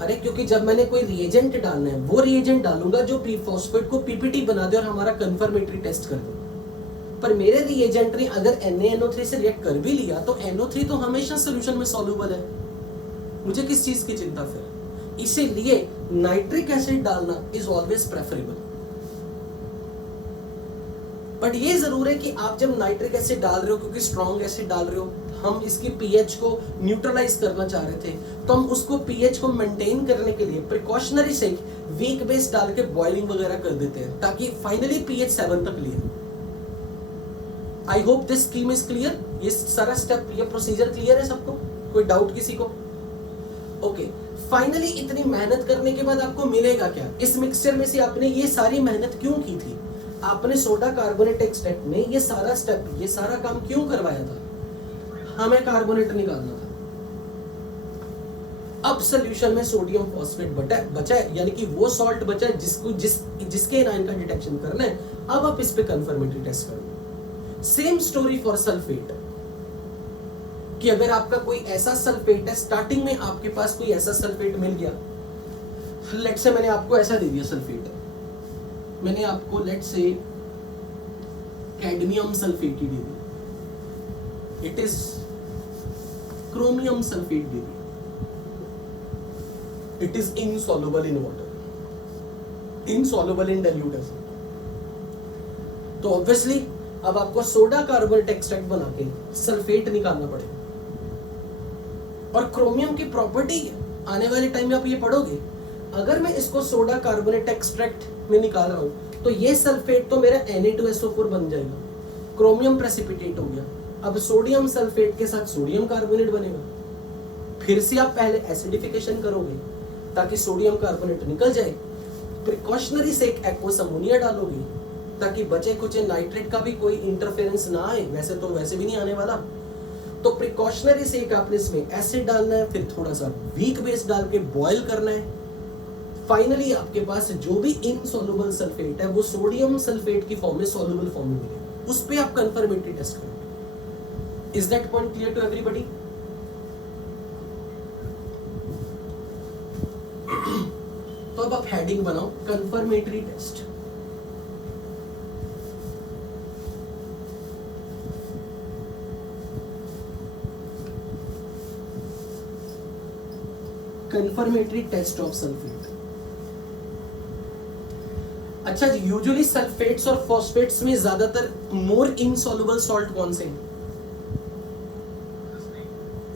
अरे क्योंकि जब मैंने कोई रिएजेंट डालना है वो रिएजेंट डालूंगा जो फॉस्फेट को पीपीटी बना दे और हमारा कंफर्मेटरी टेस्ट कर दे। पर मेरे रिएजेंट ने अगर NaNO3 से रिएक्ट कर भी लिया तो NO3 तो हमेशा सॉल्यूशन में सॉल्युबल है, मुझे किस चीज की चिंता फिर। इसीलिए नाइट्रिक एसिड डालना इज ऑलवेज प्रेफरेबल। बट ये जरूर है कि आप जब नाइट्रिक एसिड डाल रहे हो, क्योंकि स्ट्रॉन्ग एसिड डाल रहे हो, हम इसकी पीएच को न्यूट्रलाइज करना चाह रहे थे, तो हम उसको पीएच को मेंटेन करने के लिए प्रिकॉशनरी से वीक बेस डाल के बॉइलिंग वगैरह कर देते हैं ताकि फाइनली पीएच 7 तक लिए। I hope this scheme is clear. ये सारा स्टेप, ये प्रोसीजर क्लियर है सबको? कोई डाउट किसी को? ओके, फाइनली इतनी मेहनत करने के बाद आपको मिलेगा क्या? इस मिक्सचर में से आपने ये सारी मेहनत क्यों की थी? आपने सोडा कार्बोनेट एक्सट्रैक्ट में ये सारा स्टेप, ये सारा काम क्यों करवाया था? हमें कार्बोनेट निकालना था। अब सॉल्यूशन में सोडियम फॉस्फेट बचा है, यानी कि वो सॉल्ट बचा है जिसके एनायन का डिटेक्शन करना है। अब आप इस पे कंफर्मेटरी टेस्ट करो। सेम स्टोरी फॉर सल्फेट, कि अगर आपका कोई ऐसा सल्फेट है, स्टार्टिंग में आपके पास कोई ऐसा सल्फेट मिल गया, लेट से मैंने आपको ऐसा दे दिया सल्फेट, मैंने आपको लेट से कैडमियम सल्फेट ही दे दिया, इट इज क्रोमियम सल्फेट दे दिया, it is insoluble in water, insoluble in dilute acid. तो ऑब्वियसली अब आपको सोडा कार्बोनेट एक्सट्रैक्ट बना के सल्फेट निकालना पड़ेगा। और क्रोमियम की प्रॉपर्टी आने वाले टाइम में आप ये पढ़ोगे, अगर मैं इसको सोडा कार्बोनेट एक्सट्रैक्ट में निकाल रहा हूं तो ये सल्फेट तो मेरा Na2SO4 बन जाएगा, क्रोमियम प्रेसिपिटेट हो गया। अब सोडियम सल्फेट के साथ सोडियम कार्बोनेट बनेगा, फिर से आप पहले एसिडिफिकेशन करोगे ताकि सोडियम कार्बोनेट निकल जाए, प्रिकॉशनरी से एक एक्वस अमोनिया डालोगे ताकि बचे कुचे नाइट्रेट का भी कोई इंटरफेरेंस ना आए, वैसे तो वैसे भी नहीं आने वाला। तो प्रिकॉशनरी से एक आपने इसमें एसिड डालना है, फिर थोड़ा सा वीक बेस डाल के बॉयल करना है। फाइनली आपके पास जो भी इनसॉल्युबल सल्फेट है वो सोडियम सल्फेट की फॉर्म में सॉल्युबल फॉर्म में मिलेगा, उस पे आप कंफर्मेटरी टेस्ट करोगे। Is that point clear to everybody? तो अब आप हेडिंग बनाओ, confirmatory test. Confirmatory test of sulphate. अच्छा जी, यूजुअली सल्फेट्स और फॉस्फेट्स में ज्यादातर मोर इनसॉल्युबल सॉल्ट कौन से हैं?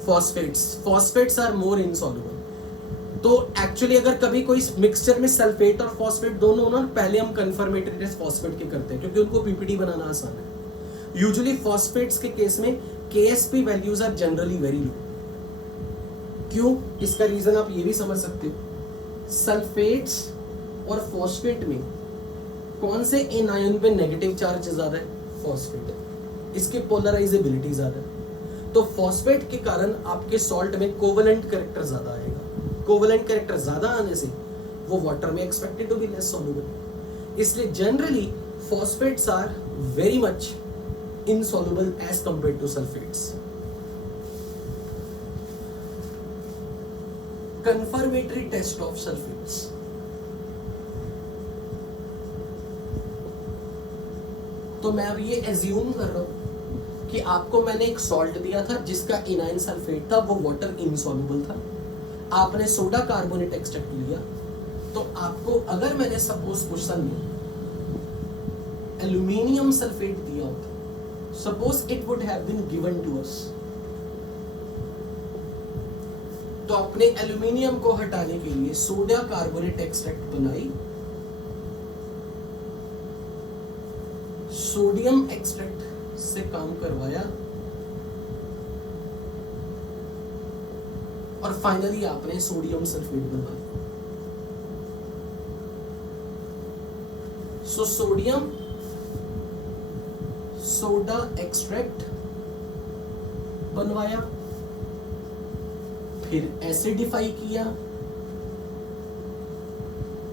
Phosphates are more insoluble. तो एक्चुअली अगर कभी कोई मिक्सचर में सल्फेट और फॉस्फेट दोनों हो ना, पहले हम कंफर्मेटरी टेस्ट फॉस्फेट के करते हैं क्योंकि उनको पीपीटी बनाना आसान है। यूजुअली फॉस्फेट्स के केस में KSP values are generally very low. क्यों? इसका रीजन आप ये भी समझ सकते हो, सल्फेट्स और फॉस्फेट में कौन से एनायन पे नेगेटिव चार्ज ज्यादा है? फॉस्फेट। इसकी पोलराइजेबिलिटी ज्यादा है, तो फॉस्फेट के कारण आपके सॉल्ट में कोवेलेंट कैरेक्टर ज्यादा आएगा। कोवेलेंट कैरेक्टर ज्यादा आने से वो वाटर में expected to be less soluble. इसलिए generally phosphates are very much insoluble as compared to sulphates. Confirmatory test of sulphates. तो मैं अब ये एज्यूम कर रहा हूं कि आपको मैंने एक सॉल्ट दिया था जिसका एनाइन सल्फेट था, वो वाटर इनसॉल्युबल था। आपने सोडा कार्बोनेट एक्सट्रैक्ट लिया, तो आपको अगर मैंने सपोज क्वेश्चन में एल्यूमिनियम सल्फेट दिया होता, suppose it would have been given to us, तो आपने एल्यूमिनियम को हटाने के लिए सोडा कार्बोनेट एक्सट्रैक्ट बनाई, सोडियम एक्सट्रैक्ट से काम करवाया और फाइनली आपने सोडियम सल्फेट बनवाया। सो सोडियम सोडा एक्सट्रैक्ट बनवाया, फिर एसिडिफाई किया,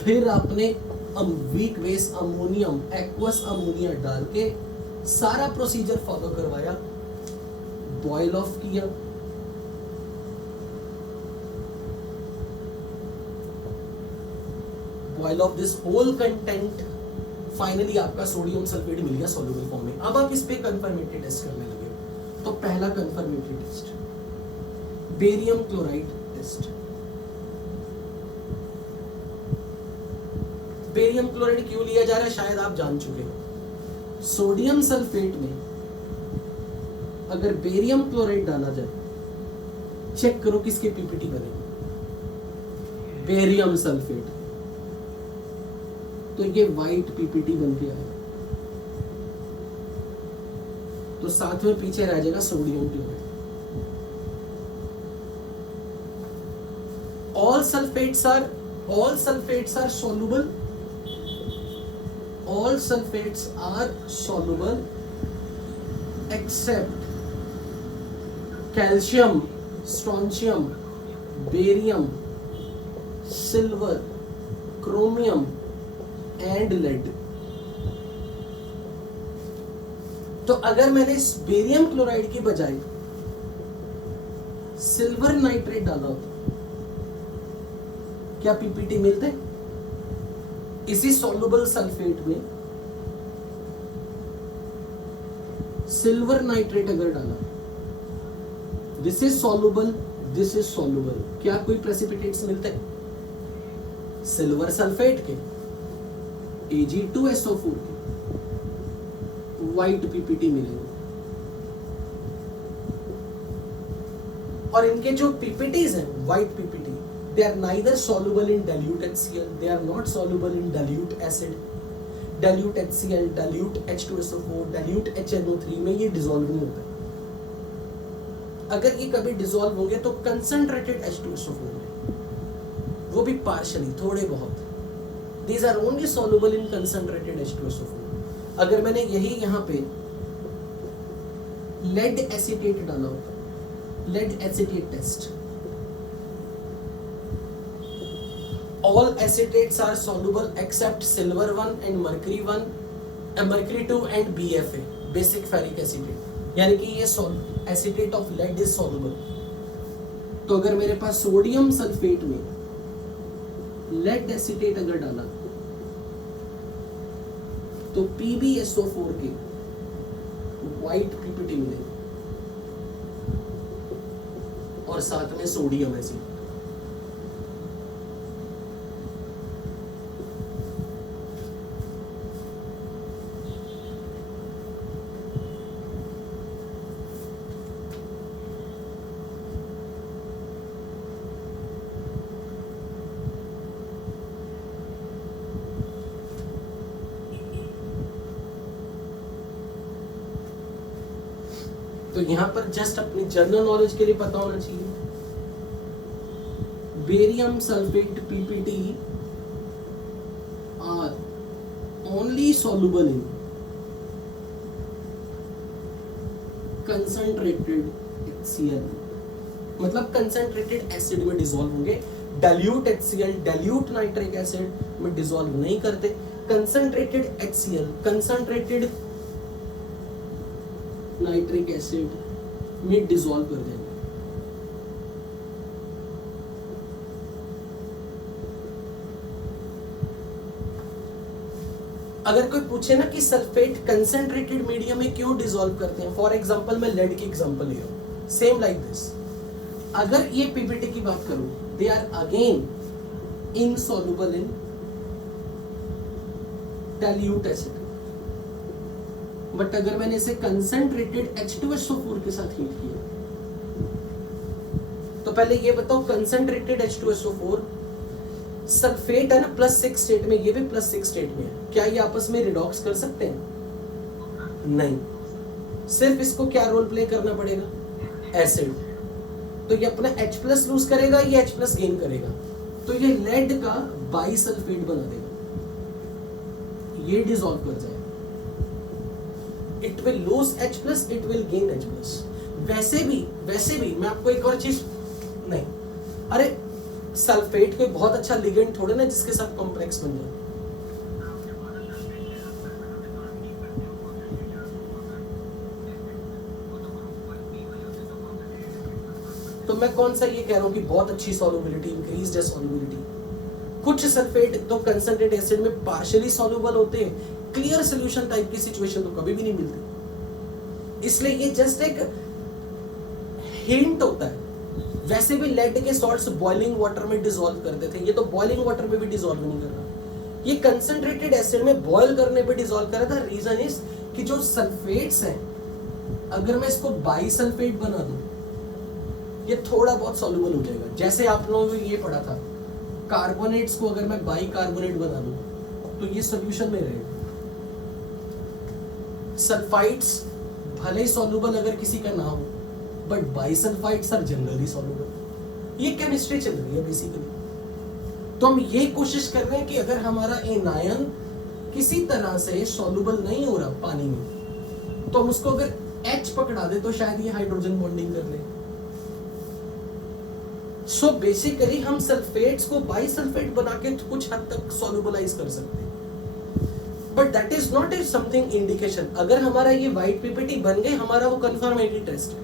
फिर आपने weak base ammonium aqueous ammonia डाल के सारा प्रोसीजर फॉलो करवाया, बॉयल ऑफ किया, boil off this whole content, finally आपका सोडियम सल्फेट मिल गया सॉल्युबल फॉर्म में। अब आप इस पे कंफर्मेटरी टेस्ट करने लगे। तो पहला confirmatory test barium chloride test. Barium chloride क्यों लिया जा रहा है शायद आप जान चुके हो। सोडियम सल्फेट में अगर बेरियम क्लोराइड डाला जाए, चेक करो किसके पीपीटी बनेगी, बेरियम सल्फेट, तो ये व्हाइट पीपीटी बन के आएगा। तो साथ में पीछे रह जाएगा sodium chloride. all sulfates are soluble, all sulfates are soluble except calcium, strontium, barium, silver, chromium and lead। तो अगर मैंने इस बेरियम क्लोराइड की बजाय सिल्वर नाइट्रेट डाला होता, क्या पीपीटी मिलते? इसी सॉल्युबल सल्फेट में सिल्वर नाइट्रेट अगर डाला, this is soluble, this is soluble, क्या कोई प्रेसिपिटेट्स मिलते? सिल्वर सल्फेट के, Ag2SO4 के व्हाइट पीपीटी मिलेंगे। और इनके जो पीपीटीज हैं white PPT, they are neither soluble in dilute HCl, they are not soluble in dilute acid, dilute HCl, dilute H2SO4, dilute HNO3 में ये डिसॉल्व नहीं होता। अगर ये कभी डिसॉल्व होंगे तो कंसंट्रेटेड H2SO4 में, वो भी पार्शली, थोड़े बहुत। These are only soluble in concentrated H2SO4। अगर मैंने यही यहाँ पे लेड एसीटेट डाला होता, lead acetate test, all acetates are soluble except silver 1 and mercury 1, mercury 2 and BFA, basic ferric acetate, यानी कि ये acetate of lead is soluble। तो अगर मेरे पास सोडियम सल्फेट में लेड एसीटेट अगर डाला तो PbSO4 के व्हाइट पीपीटी मिलेगी और साथ में सोडियम एसिड। तो यहां पर जस्ट अपनी जनरल नॉलेज के लिए पता होना चाहिए, barium sulphate PPT are only soluble in concentrated HCl, मतलब कंसंट्रेटेड एसिड में डिसॉल्व होंगे। Dilute HCl, dilute nitric acid में डिसॉल्व नहीं करते। Concentrated HCl, concentrated nitric acid में डिसॉल्व कर देंगे। अगर कोई पूछे ना कि सल्फेट कंसंट्रेटेड मीडियम में क्यों डिसॉल्व करते हैं, फॉर एग्जांपल मैं लेड की एग्जांपल ले रहा हूं, सेम लाइक दिस। अगर ये पीपीटी की बात करूं, they are again insoluble in dilute acid, but अगर मैंने इसे कंसंट्रेटेड H2SO4 के साथ हीट किया, तो पहले ये बताओ कंसंट्रेटेड H2SO4 सल्फेट है ना +6 स्टेट में, ये भी +6 स्टेट में है, क्या ये आपस में रिडॉक्स कर सकते हैं? नहीं, सिर्फ इसको क्या रोल प्ले करना पड़ेगा? एसिड। तो ये अपना H+ लूज करेगा, ये H+ गेन करेगा, तो ये लेड का बाइसल्फेट बना देगा, ये डिसॉल्व कर जाएगा। It will lose H+, it will gain H+। वैसे भी मैं आपको एक और चीज नहीं, अरे सल्फेट कोई बहुत अच्छा लिगेंड थोड़े ना जिसके साथ कॉम्प्लेक्स बन जाए। तो मैं कौन सा ये कह रहा हूँ कि बहुत अच्छी सॉल्युबिलिटी, इंक्रीज्ड है सॉल्युबिलिटी। कुछ सल्फेट तो कंसंट्रेट एसिड में पार्शियली सॉल्युबल होते हैं, क्लियर सॉल्यूशन टाइप की सिचुएशन तो कभी भी नहीं मिलती। इसलिए ये जस्ट एक हिंट होता है। वैसे भी लेड के सॉल्ट्स बॉइलिंग वाटर में डिसॉल्व करते थे, ये तो बॉइलिंग वाटर में भी डिसॉल्व नहीं कर रहा, ये कंसंट्रेटेड एसिड में बॉयल करने पे डिसॉल्व कर रहा था। रीजन इज कि जो सल्फेट्स हैं, अगर मैं इसको बाइसल्फेट बना दूं, ये थोड़ा बहुत सॉल्युबल हो जाएगा। जैसे आप लोगों ने ये पढ़ा था, कार्बोनेट्स को अगर मैं बाइकार्बोनेट बना दूं तो ये सॉल्यूशन में रहेगा। सल्फाइड्स भले ही सॉल्युबल अगर किसी का ना हो, but bisulphides are generally soluble. ये केमिस्ट्री चल रही है बेसिकली। तो हम ये कोशिश कर रहे हैं कि अगर हमारा एनायन किसी तरह से सॉल्युबल नहीं हो रहा पानी में, तो हम उसको अगर H पकड़ा दे तो शायद ये हाइड्रोजन बॉन्डिंग कर ले। सो बेसिकली हम सल्फेट्स को बाइसल्फेट बना के कुछ हद तक सॉल्युबलाइज कर सकते हैं, but that is not a something indication. अगर हमारा ये वाइट पीपीटी बन गए, हमारा वो कंफर्मेटरी टेस्ट है।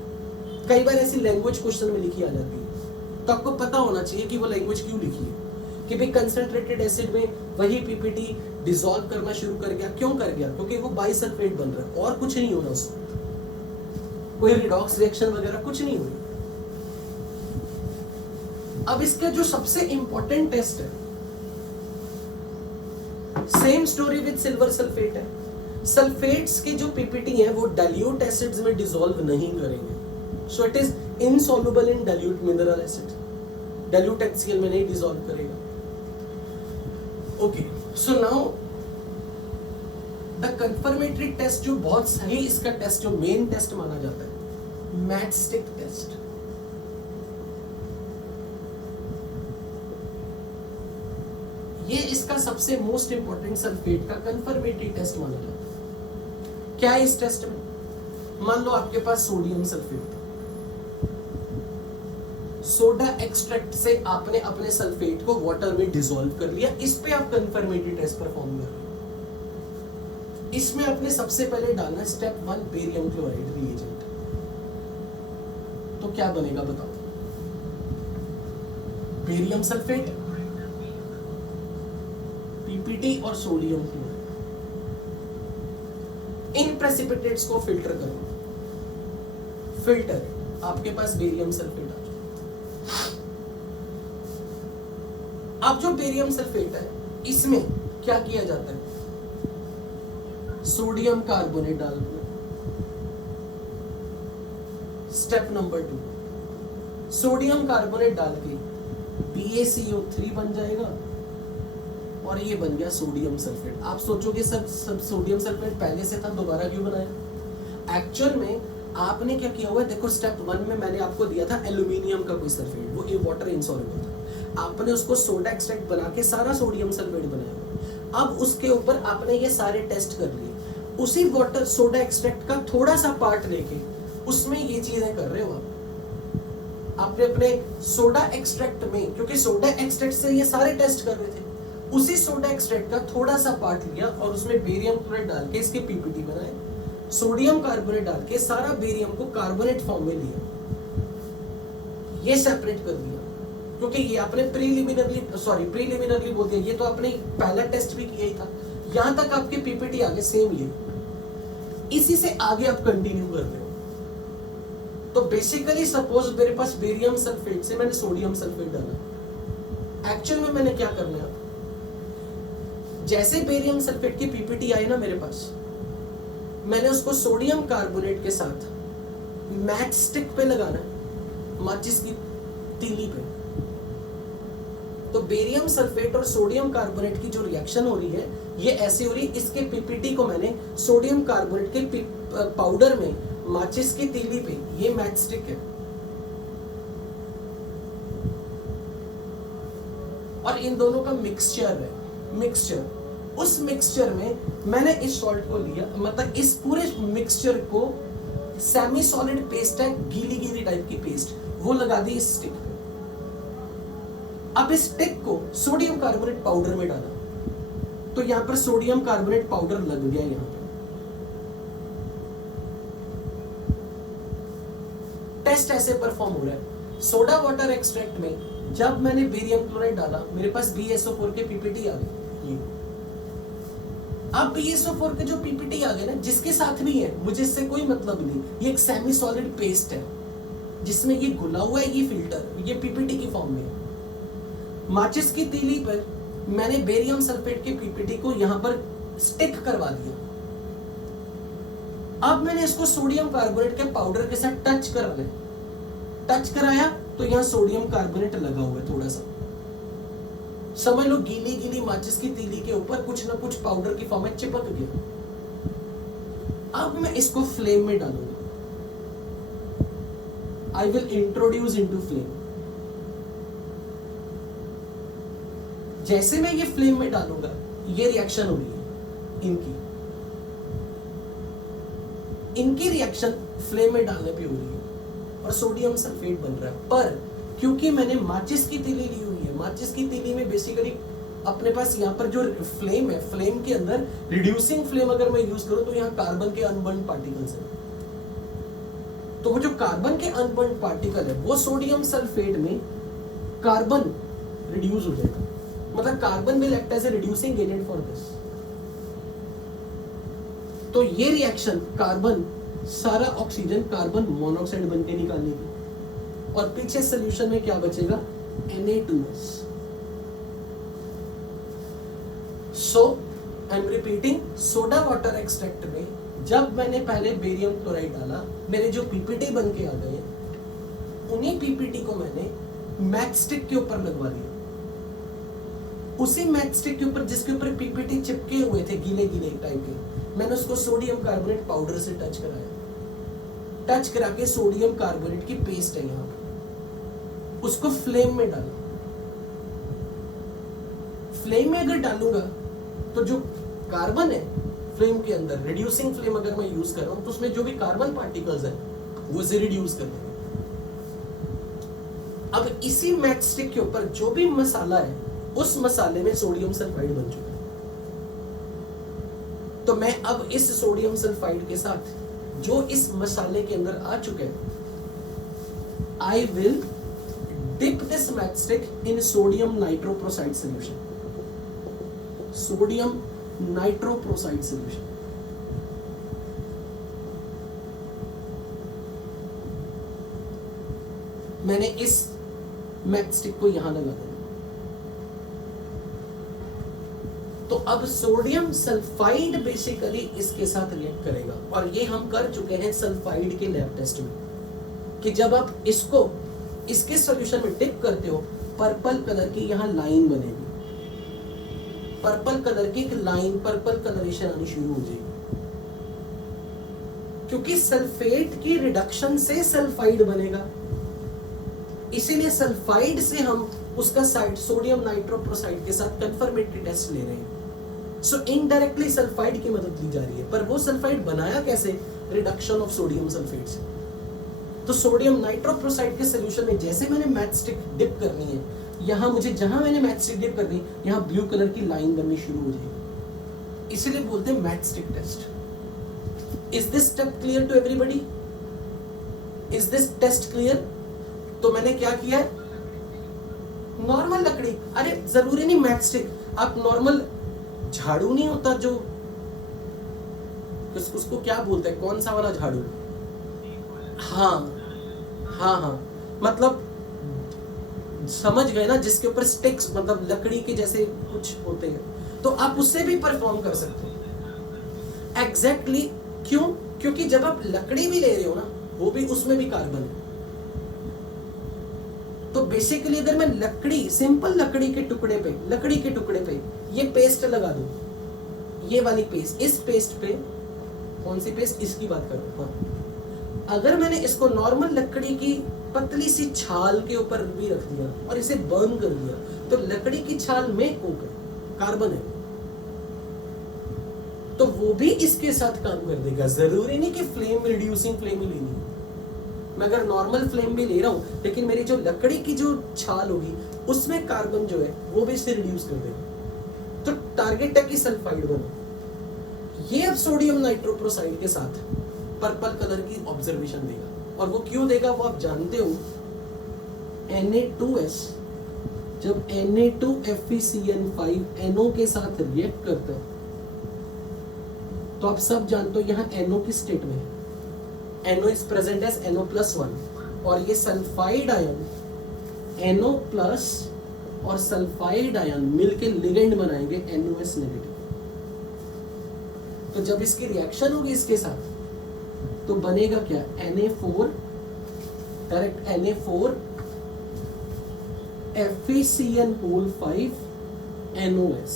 कई बार ऐसी लैंग्वेज क्वेश्चन में लिखी आ जाती है, तो आपको पता होना चाहिए कि वो लैंग्वेज क्यों लिखी है, कि भाई कंसंट्रेटेड एसिड में वही पीपीटी डिसॉल्व करना शुरू कर गया। क्यों कर गया? क्योंकि वो बाइसल्फेट बन रहा है और कुछ नहीं हो रहा उसमें, कोई रिडॉक्स रिएक्शन वगैरह कुछ नहीं हो रही। अब इसका जो सबसे इंपॉर्टेंट टेस्ट है, same story with silver sulphate है। सल्फेट्स के जो पीपीटी है वो डाइल्यूट एसिड्स में डिसॉल्व नहीं करेंगे, so it is insoluble in dilute mineral acid, dilute HCl में नहीं डिसॉल्व करेगा। Okay, so now the confirmatory test जो बहुत सही इसका टेस्ट जो मेन टेस्ट माना जाता है, मैटस्टिक टेस्ट। ये इसका सबसे मोस्ट इंपॉर्टेंट सल्फेट का कंफर्मेटरी टेस्ट माना जाता है। क्या है इस टेस्ट में? मान लो आपके पास सोडियम सल्फेट, सोडा एक्सट्रैक्ट से आपने अपने सल्फेट को वाटर में डिसॉल्व कर लिया, इस पे आप कंफर्मेटरी टेस्ट परफॉर्म कर रहे हो। इसमें आपने सबसे पहले डालना स्टेप 1 बेरियम क्लोराइड रिएजेंट। तो क्या बनेगा बताओ? बेरियम सल्फेट, पीपीटी और सोडियम क्लोराइड। इन प्रेसिपिटेट्स को फिल्टर करो। फिल्टर, आपके पास बेरियम सल्फेट आ जाए। अब जो बेरियम सल्फेट है, इसमें क्या किया जाता है? सोडियम कार्बोनेट डाल दो। स्टेप नंबर 2, सोडियम कार्बोनेट डाल के BaCO3 बन जाएगा और ये बन गया सोडियम सल्फेट। आप सोचोगे सब सोडियम सल्फेट पहले से था, दोबारा क्यों बनाया? एक्चुअल में आपने क्या किया हुआ है, देखो स्टेप 1 में मैंने आपको दिया था एल्यूमिनियम का कोई सल्फेट, वो वाटर इनसॉल्युबल था। आपने उसको सोडा एक्सट्रैक्ट बना के सारा सोडियम सल्फेट बनाया। अब उसके ऊपर आपने ये सारे टेस्ट कर लिए, उसी वाटर सोडा एक्सट्रैक्ट का थोड़ा सा पार्ट लेके उसमें ये चीजें कर रहे हो आप। आपने अपने सोडा एक्सट्रैक्ट में, क्योंकि सोडा एक्सट्रैक्ट से ये सारे टेस्ट कर रहे थे, उसी सोडा एक्सट्रैक्ट का थोड़ा सा पार्ट लिया और उसमें बेरियम क्लोराइड डाल के इसके पीपीटी बनाए। सोडियम कार्बोनेट डाल के सारा बेरियम को कार्बोनेट फॉर्म में लिया, ये सेपरेट कर दिया, क्योंकि ये आपने प्रीलिमिनरली बोल दिया, ये तो आपने पहला टेस्ट भी किया ही था। यहां तक आपके पीपीटी आगे सेम ये, इसी से आगे आप कंटिन्यू कर रहे हो। तो बेसिकली सपोज मेरे पास बेरियम सल्फेट से मैंने सोडियम सल्फेट डाला, एक्चुअल में मैंने क्या करना है, जैसे बेरियम सल्फेट की पीपीटी आई ना मेरे पास, मैंने उसको सोडियम कार्बोनेट के साथ मैच स्टिक पे लगाना है, माचिस की तीली पे। तो बेरियम सल्फेट और सोडियम कार्बोनेट की जो रिएक्शन हो रही है, ये ऐसे हो रही है, इसके पीपीटी को मैंने सोडियम कार्बोनेट के पाउडर में माचिस की तीली पे, ये मैच स्टिक है, और इन दोनों का मिक्सचर है। मिक्सचर, उस मिक्सचर में मैंने इस सॉल्ट को लिया, मतलब इस पूरे मिक्सचर को सेमी सॉलिड पेस्ट है, गीली गीली टाइप की पेस्ट, वो लगा दी इस स्टिक पे। अब इस स्टिक को सोडियम कार्बोनेट पाउडर में डाला, तो यहां पर सोडियम कार्बोनेट पाउडर लग गया। यहां पर टेस्ट ऐसे परफॉर्म हो रहा है। सोडा वाटर एक्सट्रैक्ट में जब मैंने बेरियम क्लोराइड डाला, मेरे पास BSO4 के पीपीटी आ गए। अब BSO4 के जो पीपीटी आ गए ना, जिसके साथ भी है, मुझे इससे कोई मतलब नहीं, ये एक सेमी सॉलिड पेस्ट है जिसमें ये घुला हुआ है, ये फिल्टर, ये पीपीटी की फॉर्म में। माचिस की तीली पर मैंने बेरियम सल्फेट के पीपीटी को यहां पर स्टिक करवा दिया। अब मैंने इसको सोडियम कार्बोनेट के पाउडर के साथ टच कराया, तो यहां सोडियम कार्बोनेट लगा हुआ है थोड़ा सा। समझ लो गीली गीली माचिस की तीली के ऊपर कुछ ना कुछ पाउडर की फॉर्म में चिपक गया। अब मैं इसको फ्लेम में डालूंगा। I will introduce into flame. जैसे मैं ये फ्लेम में डालूंगा, ये रिएक्शन हो रही है इनकी रिएक्शन फ्लेम में डालने पे हो रही है और सोडियम सल्फेट बन रहा है। पर क्योंकि मैंने माचिस की तीली ली हुई है, माचिस की तीली में बेसिकली अपने पास यहाँ पर जो फ्लेम है, फ्लेम के अंदर रिड्यूसिंग फ्लेम अगर मैं यूज करूं तो यहाँ कार्बन के अनबर्न्ड पार्टिकल्स हैं। तो वो जो कार्बन के अनबर्न्ड पार्टिकल है, वो सोडियम सल्फेट में कार्बन रिड्यूस हो जाएगा। मतलब carbon will act as a reducing agent for this. तो ये रिएक्शन कार्बन सारा ऑक्सीजन कार्बन मोनोऑक्साइड बनके निकालेगी और पीछे सॉल्यूशन में क्या बचेगा? Na2S। So I am repeating, soda water extract में जब मैंने पहले बेरियम क्लोराइड डाला, मेरे जो पीपीटी बन के आ गए, उन्हीं पीपीटी को मैंने मैच स्टिक के ऊपर लगवा दिया। उसी मैच स्टिक के ऊपर जिसके ऊपर पीपीटी चिपके हुए थे गीले गीले टाइप के, मैंने उसको सोडियम कार्बोनेट पाउडर से टच कराया। टच करा के सोडियम कार्बोनेट की पेस्ट है यहाँ पर, उसको फ्लेम में डाला। फ्लेम में अगर डालूंगा तो जो कार्बन है फ्लेम के अंदर, रिड्यूसिंग फ्लेम अगर मैं यूज कर रहा हूं, तो उसमें जो भी कार्बन पार्टिकल्स है वो से रिड्यूस कर देंगे। अब इसी मैच स्टिक के ऊपर जो भी मसाला है, उस मसाले में सोडियम सल्फाइड बन चुका है। तो मैं अब इस सोडियम सल्फाइड के साथ जो इस मसाले के अंदर आ चुके हैं, I will dip this match stick in sodium nitroprusside solution. Sodium nitroprusside solution. मैंने इस मैच स्टिक को यहां लगा दिया। तो अब सोडियम सल्फाइड बेसिकली इसके साथ रिएक्ट करेगा, और ये हम कर चुके हैं सल्फाइड के लैब टेस्ट में, कि जब आप इसको इसके सॉल्यूशन में डिप करते हो, पर्पल कलर की यहां लाइन बनेगी, पर्पल कलर की एक लाइन, पर्पल कलरेशन आनी शुरू हो जाएगी, क्योंकि सल्फेट की रिडक्शन से सल्फाइड बनेगा। इसीलिए सल्फाइड से हम उसका साइड सोडियम नाइट्रोप्रोसाइड के साथ कंफर्मेटरी टेस्ट ले रहे हैं। सो इनडायरेक्टली सल्फाइड की मदद ली जा रही है, पर वो सल्फाइड बनाया कैसे? रिडक्शन ऑफ सोडियम सल्फेट से। तो सोडियम नाइट्रोप्रोसाइड के सॉल्यूशन में जैसे मैंने मैच स्टिक डिप करनी है, यहां मुझे जहां मैंने मैच स्टिक डिप करनी है, यहां ब्लू कलर की लाइन बननी शुरू हो जाएगी। इसीलिए बोलते हैं match stick test. Is this step clear to everybody? Is this test clear? तो मैंने क्या किया, नॉर्मल लकड़ी, अरे जरूरी नहीं मैच स्टिक, आप नॉर्मल झाड़ू नहीं होता जो, उसको क्या बोलते हैं, कौन सा वाला झाड़ू? हाँ, मतलब समझ गए ना, जिसके ऊपर स्टिक्स मतलब लकड़ी के जैसे कुछ होते हैं, तो आप उससे भी परफॉर्म कर सकते हो। एग्जैक्टली क्यों? क्योंकि जब आप लकड़ी भी ले रहे हो ना, वो भी, उसमें भी कार्बन है। तो बेसिकली अगर मैं लकड़ी, सिंपल लकड़ी के टुकड़े पे ये पेस्ट लगा दूं, ये वाली पेस्ट, इस पेस्ट पे, कौन सी पेस्ट? इसकी बात कर रहा हूं। अगर मैंने इसको नॉर्मल लकड़ी की पतली सी छाल के ऊपर भी रख दिया और इसे बर्न कर दिया, तो लकड़ी की छाल में कोक है, कार्बन है, तो वो भी इसके साथ काम कर देगा। जरूरी नहीं कि फ्लेम रिड्यूसिंग फ्लेम ही लेनी है। मैं अगर नॉर्मल फ्लेम भी ले रहा हूँ, लेकिन मेरी जो लकड़ी की जो छाल होगी उसमें कार्बन जो है वो भी इसे रिड्यूस कर देगा। तो टारगेट है कि सल्फाइड बने। ये अब सोडियम नाइट्रोप्रोसाइड के साथ पर्पल कलर की ऑब्जर्वेशन देगा, और वो क्यों देगा वो आप जानते हो। Na2S जब Na2FeCN5 NO के साथ रिएक्ट करता है तो आप सब जानते हो यहाँ NO की स्टेट में है, NO is present as NO+1, और ये सल्फाइड आयन NO प्लस और सल्फाइड आयन मिलके लिगेंड बनाएंगे NOS नेगेटिव। तो जब इसकी रिएक्शन होगी इसके साथ तो बनेगा क्या, Na4 direct Na4 FeCN5 NOS,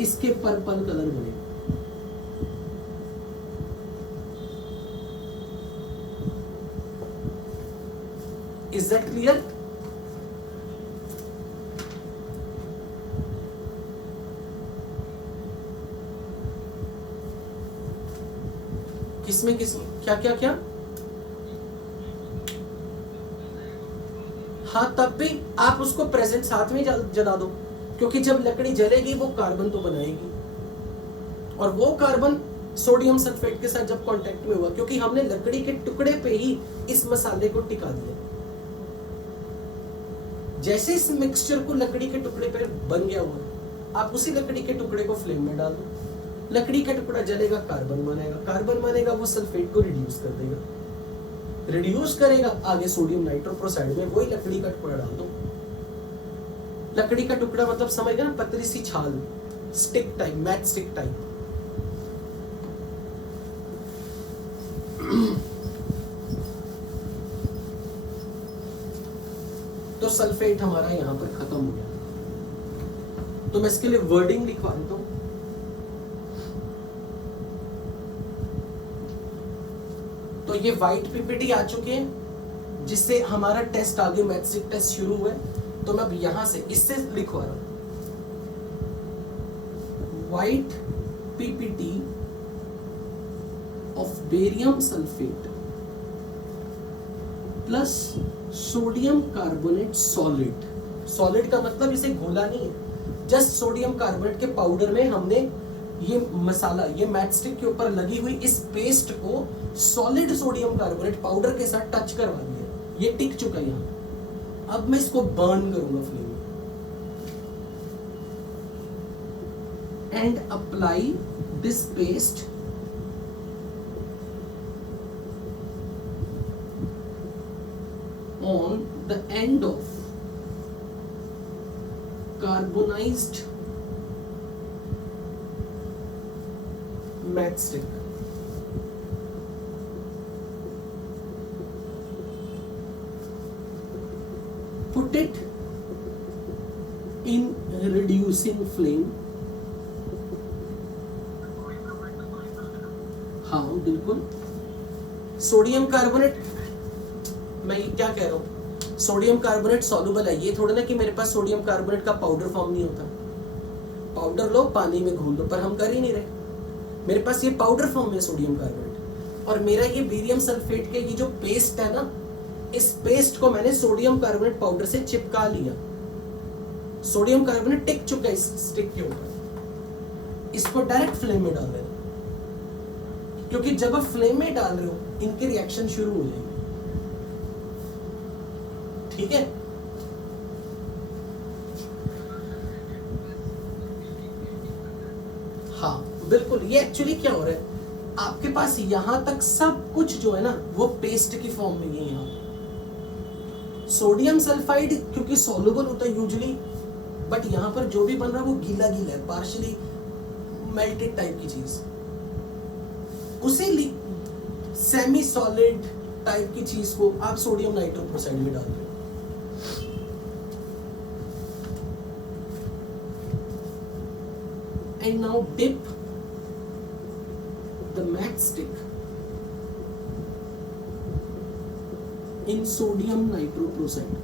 इसके पर्पल कलर बनेगा। Is that clear? किसमें क्या क्या क्या? हाँ, तब भी आप उसको प्रेजेंट साथ में जला दो, क्योंकि जब लकड़ी जलेगी वो कार्बन तो बनाएगी, और वो कार्बन सोडियम सल्फेट के साथ जब कांटेक्ट में हुआ, क्योंकि हमने लकड़ी के टुकड़े पे ही इस मसाले को टिका दिया। जैसे इस मिक्सचर को लकड़ी के टुकड़े पे बन गया हुआ, आप उसी लकड़ी के टुकड़े को फ्लेम में डाल दो, लकड़ी का टुकड़ा जलेगा, कार्बन बनेगा, कार्बन बनेगा, वो सल्फेट को रिड्यूस कर देगा, रिड्यूस करेगा, आगे सोडियम नाइट्रोप्रोसाइड में वही लकड़ी का टुकड़ा डाल दो। लकड़ी का टुकड़ा मतलब समझ गए ना, पतली सी छाल, stick type, match stick type. तो सल्फेट हमारा यहां पर खत्म हो गया। तो मैं इसके लिए वर्डिंग लिखवा देता हूं। तो ये व्हाइट पीपीटी आ चुके हैं, जिससे हमारा टेस्ट आगे मैथ्स टेस्ट शुरू हुआ है। तो मैं अब यहां से इससे लिखवा रहा हूं, white PPT of barium sulphate plus sodium carbonate solid. Solid का मतलब इसे घोला नहीं है, जस्ट सोडियम कार्बोनेट के पाउडर में हमने ये मसाला, ये मैचस्टिक के ऊपर लगी हुई इस पेस्ट को सॉलिड सोडियम कार्बोनेट पाउडर के साथ टच करवा दिया, ये टिक चुका है यहां। अब मैं इसको बर्न करूंगा फ्लेम में, and apply this paste on the end of carbonized matchstick. Put it in reducing flame. हाँ बिल्कुल, सोडियम कार्बोनेट, मैं क्या कह रहा हूँ, सोडियम कार्बोनेट सॉल्युबल है। ये थोड़ा ना कि मेरे पास सोडियम कार्बोनेट का पाउडर फॉर्म नहीं होता, पाउडर लो पानी में घोल दो, पर हम कर ही नहीं रहे। मेरे पास ये पाउडर फॉर्म है सोडियम कार्बोनेट, और मेरा ये बेरियम सल्फेट के ये जो पेस्ट है ना, इस पेस्ट को मैंने सोडियम कार्बोनेट पाउडर से चिपका लिया। सोडियम कार्बोनेट टिक चुका है इस स्टिक के ऊपर। इसको डायरेक्ट फ्लेम में डाल देना, क्योंकि जब आप फ्लेम में डाल रहे हो इनके रिएक्शन शुरू हो जाएंगे। ठीक है, हाँ बिल्कुल। ये एक्चुअली क्या हो रहा है, आपके पास यहां तक सब कुछ जो है ना वो पेस्ट की फॉर्म में ही है। यहाँ सोडियम सल्फाइड क्योंकि सॉल्युबल होता है यूजुअली, बट यहां पर जो भी बन रहा है वो गीला गीला है, पार्शियली मेल्टेड टाइप की चीज, उसी सेमी सॉलिड टाइप की चीज को आप सोडियम नाइट्रोप्रोसाइड में डाल रहे हो। And now dip the matchstick in sodium nitroprusside.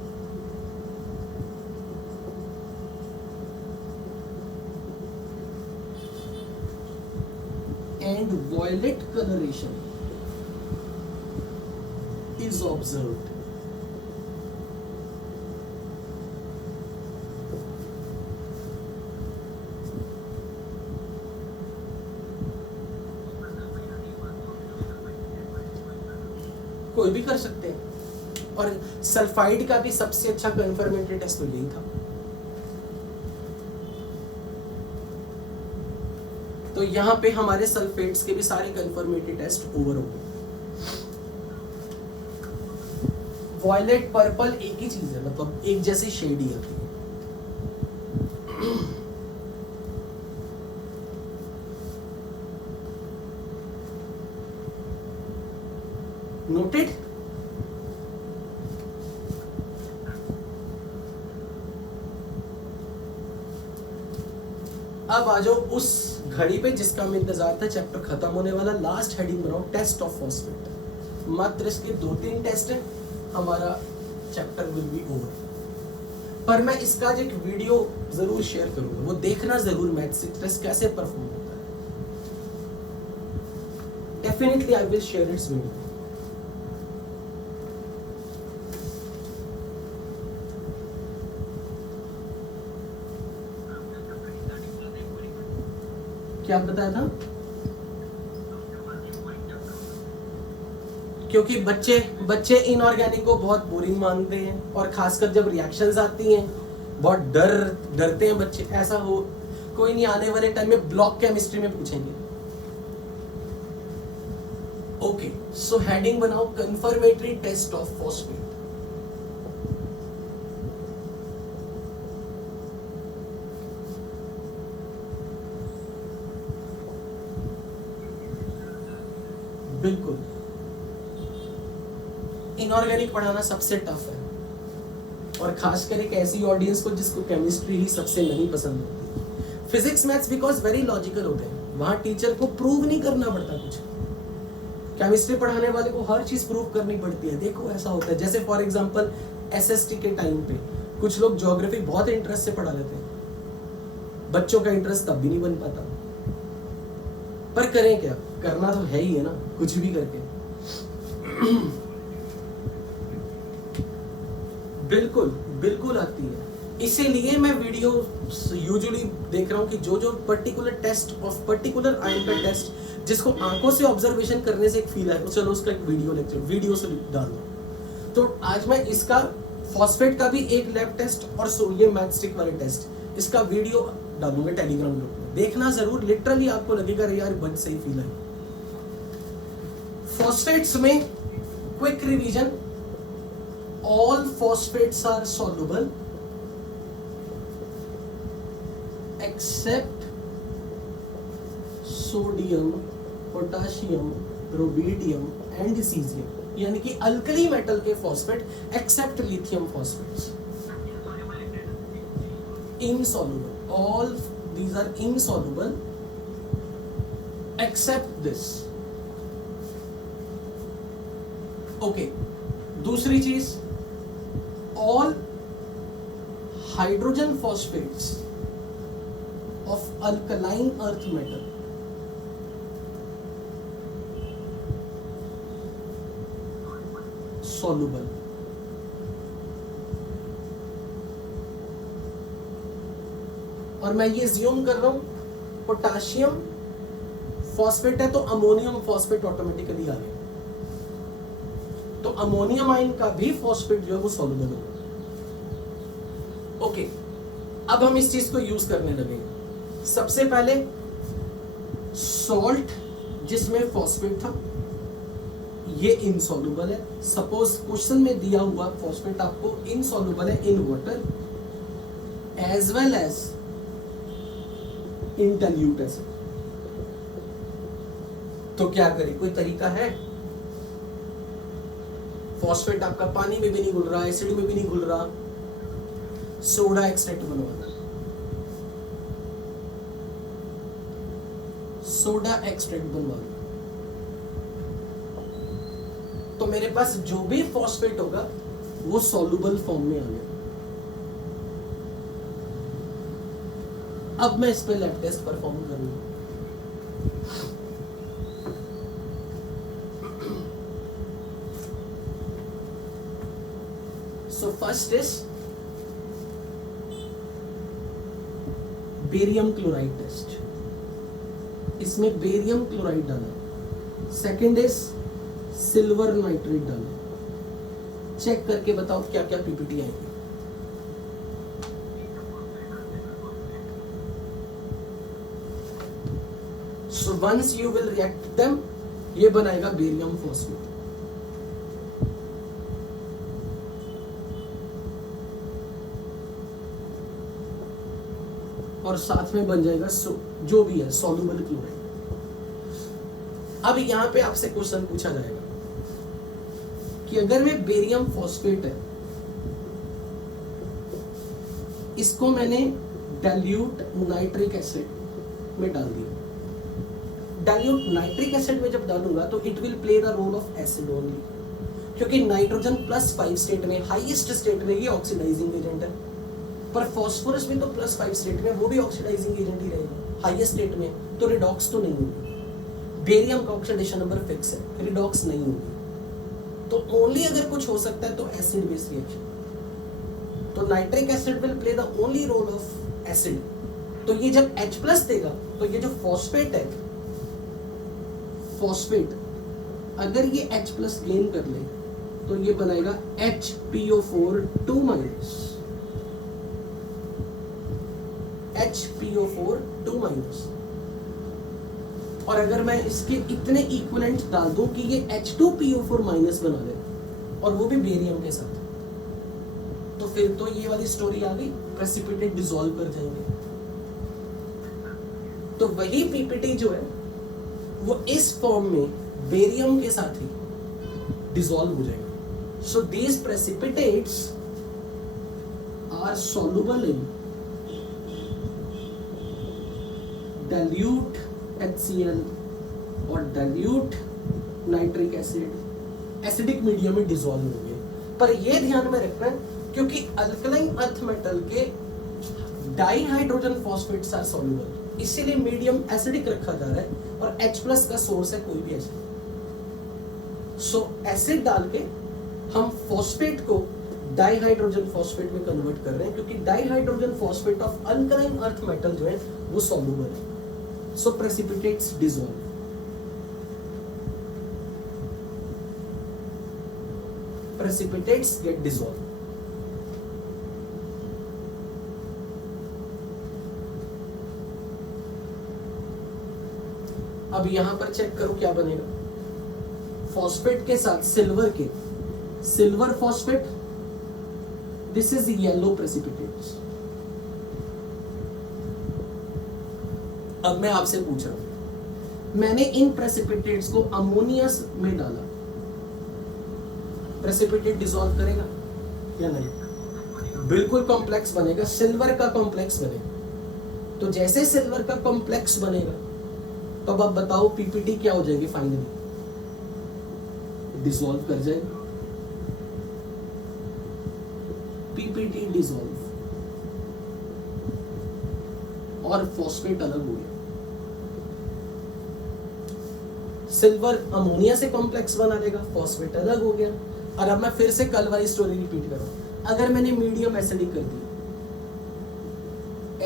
And violet coloration is observed. कोई भी कर सकते हैं, और सल्फाइड का भी सबसे अच्छा कंफर्मेटरी टेस्ट तो यही था। तो यहाँ पे हमारे सल्फेट्स के भी सारे कंफर्मेटरी टेस्ट ओवर हो गए। वॉयलेट पर्पल एक ही चीज है, मतलब एक जैसी शेड ही होती है। नोटेड। अब आ जाओ उस घड़ी पे जिसका हमें इंतजार था, चैप्टर खत्म होने वाला। लास्ट हेडिंग बनाओ टेस्ट ऑफ फॉस्फेट। मात्र इसके 2-3 टेस्ट हैं, हमारा चैप्टर विल बी ओवर। पर मैं इसका जो एक वीडियो जरूर शेयर करूंगा, वो देखना जरूर, मैथ्स टेस्ट कैसे परफॉर्म होता है। Definitely I will share its video. क्या बताया था? क्योंकि बच्चे इनऑर्गेनिक को बहुत बोरिंग मानते हैं, और खासकर जब रिएक्शंस आती हैं बहुत डरते हैं बच्चे। ऐसा हो कोई नहीं, आने वाले टाइम में ब्लॉक केमिस्ट्री में पूछेंगे। ओके, सो हेडिंग बनाओ कंफर्मेटरी टेस्ट ऑफ फॉस्फेट। बिल्कुल, इनऑर्गेनिक पढ़ाना सबसे टफ है, और खासकर एक ऐसी ऑडियंस को जिसको केमिस्ट्री ही सबसे नहीं पसंद होती। Physics maths because very logical होते हैं, वहां टीचर को प्रूव नहीं करना पड़ता कुछ। केमिस्ट्री पढ़ाने वाले को हर चीज प्रूव करनी पड़ती है। देखो ऐसा होता है, जैसे फॉर एग्जांपल एसएसटी के टाइम पे कुछ लोग ज्योग्राफी बहुत इंटरेस्ट से पढ़ा लेते हैं, बच्चों का इंटरेस्ट तब भी नहीं बन पाता। पर करें क्या, करना तो है ही है ना, कुछ भी करके। बिल्कुल आती है। इसीलिए मैं वीडियो यूजुअली देख रहा हूँ कि जो particular test of particular ion का टेस्ट जिसको आंखों से ऑब्जर्वेशन करने से एक फील है, चलो उसका एक वीडियो से डालो। तो आज मैं इसका फॉस्फेट का भी एक लैब टेस्ट और ये मैथस्टिक वाले टेस्ट, इसका वीडियो डालूंगा टेलीग्राम ग्रुप में, देखना जरूर। लिटरली आपको लगेगा यार बहुत सही फील है। फॉस्फेट्स में quick revision, all phosphates are soluble except sodium, potassium, rubidium and cesium, यानी कि अल्कली मेटल के phosphate except lithium phosphates insoluble, all these are insoluble except this. okay, दूसरी चीज, all hydrogen phosphates of alkaline earth metal soluble. और मैं ये ज्यूम कर रहा हूं पोटाशियम फॉस्फेट है तो अमोनियम फॉस्फेट ऑटोमेटिकली आ गया, तो अमोनियम आयन का भी फॉस्फेट जो है वो सॉल्युबल होगा। ओके, अब हम इस चीज को यूज करने लगेंगे। सबसे पहले सॉल्ट जिसमें फॉस्फेट था ये इनसॉल्युबल है। सपोज क्वेश्चन में दिया हुआ फॉस्फेट आपको इनसॉल्युबल है in water as well as in dilute acid, तो क्या करें, कोई तरीका है? फॉस्फेट आपका पानी में भी नहीं घुल रहा, एसिड में भी नहीं घुल रहा, सोडा एक्सट्रैक्ट बनवाना। सोडा एक्सट्रैक्ट बनवाना, तो मेरे पास जो भी फॉस्फेट होगा वो सॉल्युबल फॉर्म में आ गया। अब मैं इस पे लैब टेस्ट परफॉर्म करूंगा। So first is barium chloride test, इसमें बेरियम क्लोराइड डाला। सेकेंड इज सिल्वर नाइट्रेट डाला। चेक करके बताओ क्या क्या पीपीटी आएगी। So once you will react them, ये बनाएगा बेरियम फॉस्फेट। और साथ में बन जाएगा जो भी है सॉल्युबल क्लोराइड। अब यहां पे आपसे क्वेश्चन पूछा जाएगा कि अगर मैं बेरियम फॉस्फेट है, इसको मैंने डाइल्यूट नाइट्रिक एसिड में डाल दिया। डाइल्यूट नाइट्रिक एसिड में जब डालूंगा तो it will play the role of acid only, क्योंकि नाइट्रोजन +5 स्टेट में, हाईएस्ट स्टेट में ये ऑक्सीडाइजिंग एजेंट है, पर फॉस्फोरस में तो +5 स्टेट में वो भी ऑक्सीडाइजिंग एजेंट ही रहेगा हाईएस्ट स्टेट में, तो रिडॉक्स तो नहीं होगी। बेरियम का ऑक्सीडेशन नंबर फिक्स है, रिडॉक्स नहीं होगी। तो ओनली अगर कुछ हो सकता है तो एसिड बेस रिएक्शन। तो nitric acid will play the only role of acid. तो ये जब H+ देगा तो ये जो फॉस्फेट है, फॉस्फेट अगर ये H+ गेन कर ले तो ये बनाएगा HPO4 2-। और अगर मैं इसके इतने इक्विवेलेंट डाल दूं कि ये H2PO4- बना दे, और वो भी बेरियम के साथ, तो फिर तो ये वाली स्टोरी आ गई, प्रेसिपिटेट डिसॉल्व कर जाएंगे। तो वही पीपीटी जो है वो इस फॉर्म में बेरियम के साथ ही डिसॉल्व हो जाएगा। So these precipitates are soluble in dilute HCl और dilute nitric acid acidic medium में डिसॉल्व होंगे। पर ये ध्यान में रखना है क्योंकि अल्कलाइन अर्थ मेटल के डाइहाइड्रोजन फॉस्फेट्स आर सॉल्युबल, इसीलिए मीडियम एसिडिक रखा जा रहा है और H+ का सोर्स है कोई भी एसिड। सो एसिड डाल के हम फॉस्फेट को डाइहाइड्रोजन फॉस्फेट में कन्वर्ट कर रहे हैं, क्योंकि dihydrogen phosphate of alkaline earth metal जो है वो सॉल्युबल है। So precipitates dissolve. Precipitates get dissolved. अब यहां पर चेक करो क्या बनेगा। फॉस्फेट के साथ सिल्वर के, silver phosphate, this is yellow precipitates. अब मैं आपसे पूछ रहा हूं, मैंने इन प्रेसिपिटेट्स को अमोनिया में डाला, प्रेसिपिटेट डिसॉल्व करेगा या नहीं? बिल्कुल कॉम्प्लेक्स बनेगा, सिल्वर का कॉम्प्लेक्स बनेगा। तो जैसे सिल्वर का कॉम्प्लेक्स बनेगा तो अब आप बताओ पीपीटी क्या हो जाएगी? फाइनली डिसॉल्व कर जाएगी, पीपीटी डिसॉल्व और फॉस्फेट अलग हो गया। सिल्वर अमोनिया से कॉम्प्लेक्स बना देगा, फॉस्फेट अलग हो गया। और अब मैं फिर से कल वाली स्टोरी रिपीट कर रहा हूं। अगर मैंने मीडियम एसिडिक कर दिया,